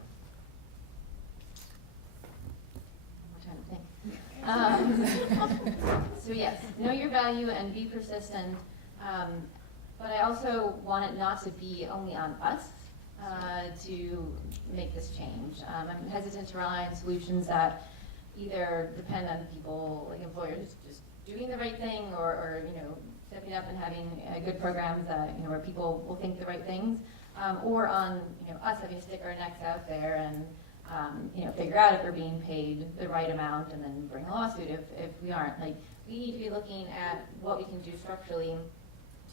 So yes, know your value and be persistent. But I also want it not to be only on us to make this change. I'm hesitant to rely on solutions that either depend on people, like employers, just doing the right thing, or stepping up and having good programs that where people will think the right things, or on us having to stick our necks out there and figure out if we're being paid the right amount and then bring a lawsuit if we aren't. Like, we need to be looking at what we can do structurally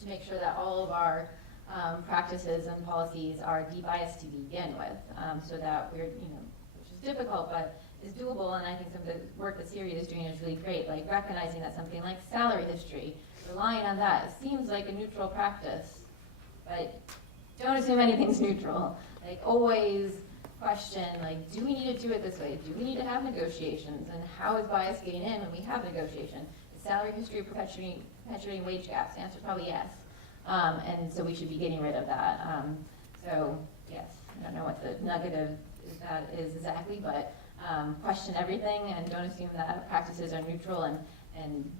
to make sure that all of our practices and policies are de-biased to begin with, so that we're, which is difficult, but is doable, and I think some of the work that Siri is doing is really great, like recognizing that something like salary history, relying on that, it seems like a neutral practice, but don't assume anything's neutral. Like, always question, like, do we need to do it this way? Do we need to have negotiations? And how is bias getting in when we have negotiation? Is salary history perpetuating wage gaps? The answer is probably yes. And so we should be getting rid of that. So yes, I don't know what the nugget of that is exactly, but question everything and don't assume that practices are neutral, and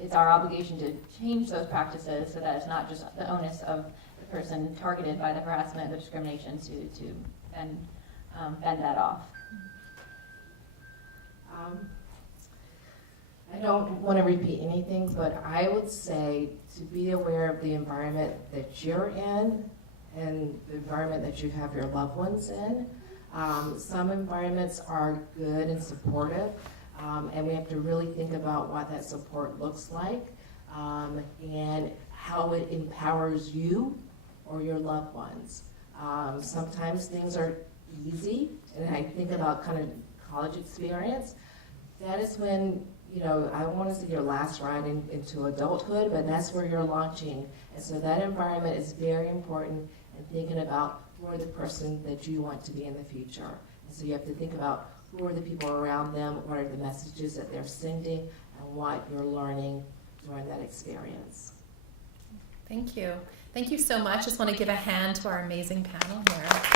it's our obligation to change those practices so that it's not just the onus of the person targeted by the harassment or the discrimination to bend that off. I don't want to repeat anything, but I would say to be aware of the environment that you're in and the environment that you have your loved ones in. Some environments are good and supportive, and we have to really think about what that support looks like, and how it empowers you or your loved ones. Sometimes things are easy, and I think about kind of college experience. That is when, I don't want to say your last ride into adulthood, but that's where you're launching. And so that environment is very important in thinking about who are the person that you want to be in the future. And so you have to think about who are the people around them, what are the messages that they're sending, and what you're learning during that experience. Thank you. Thank you so much. Just want to give a hand to our amazing panel here.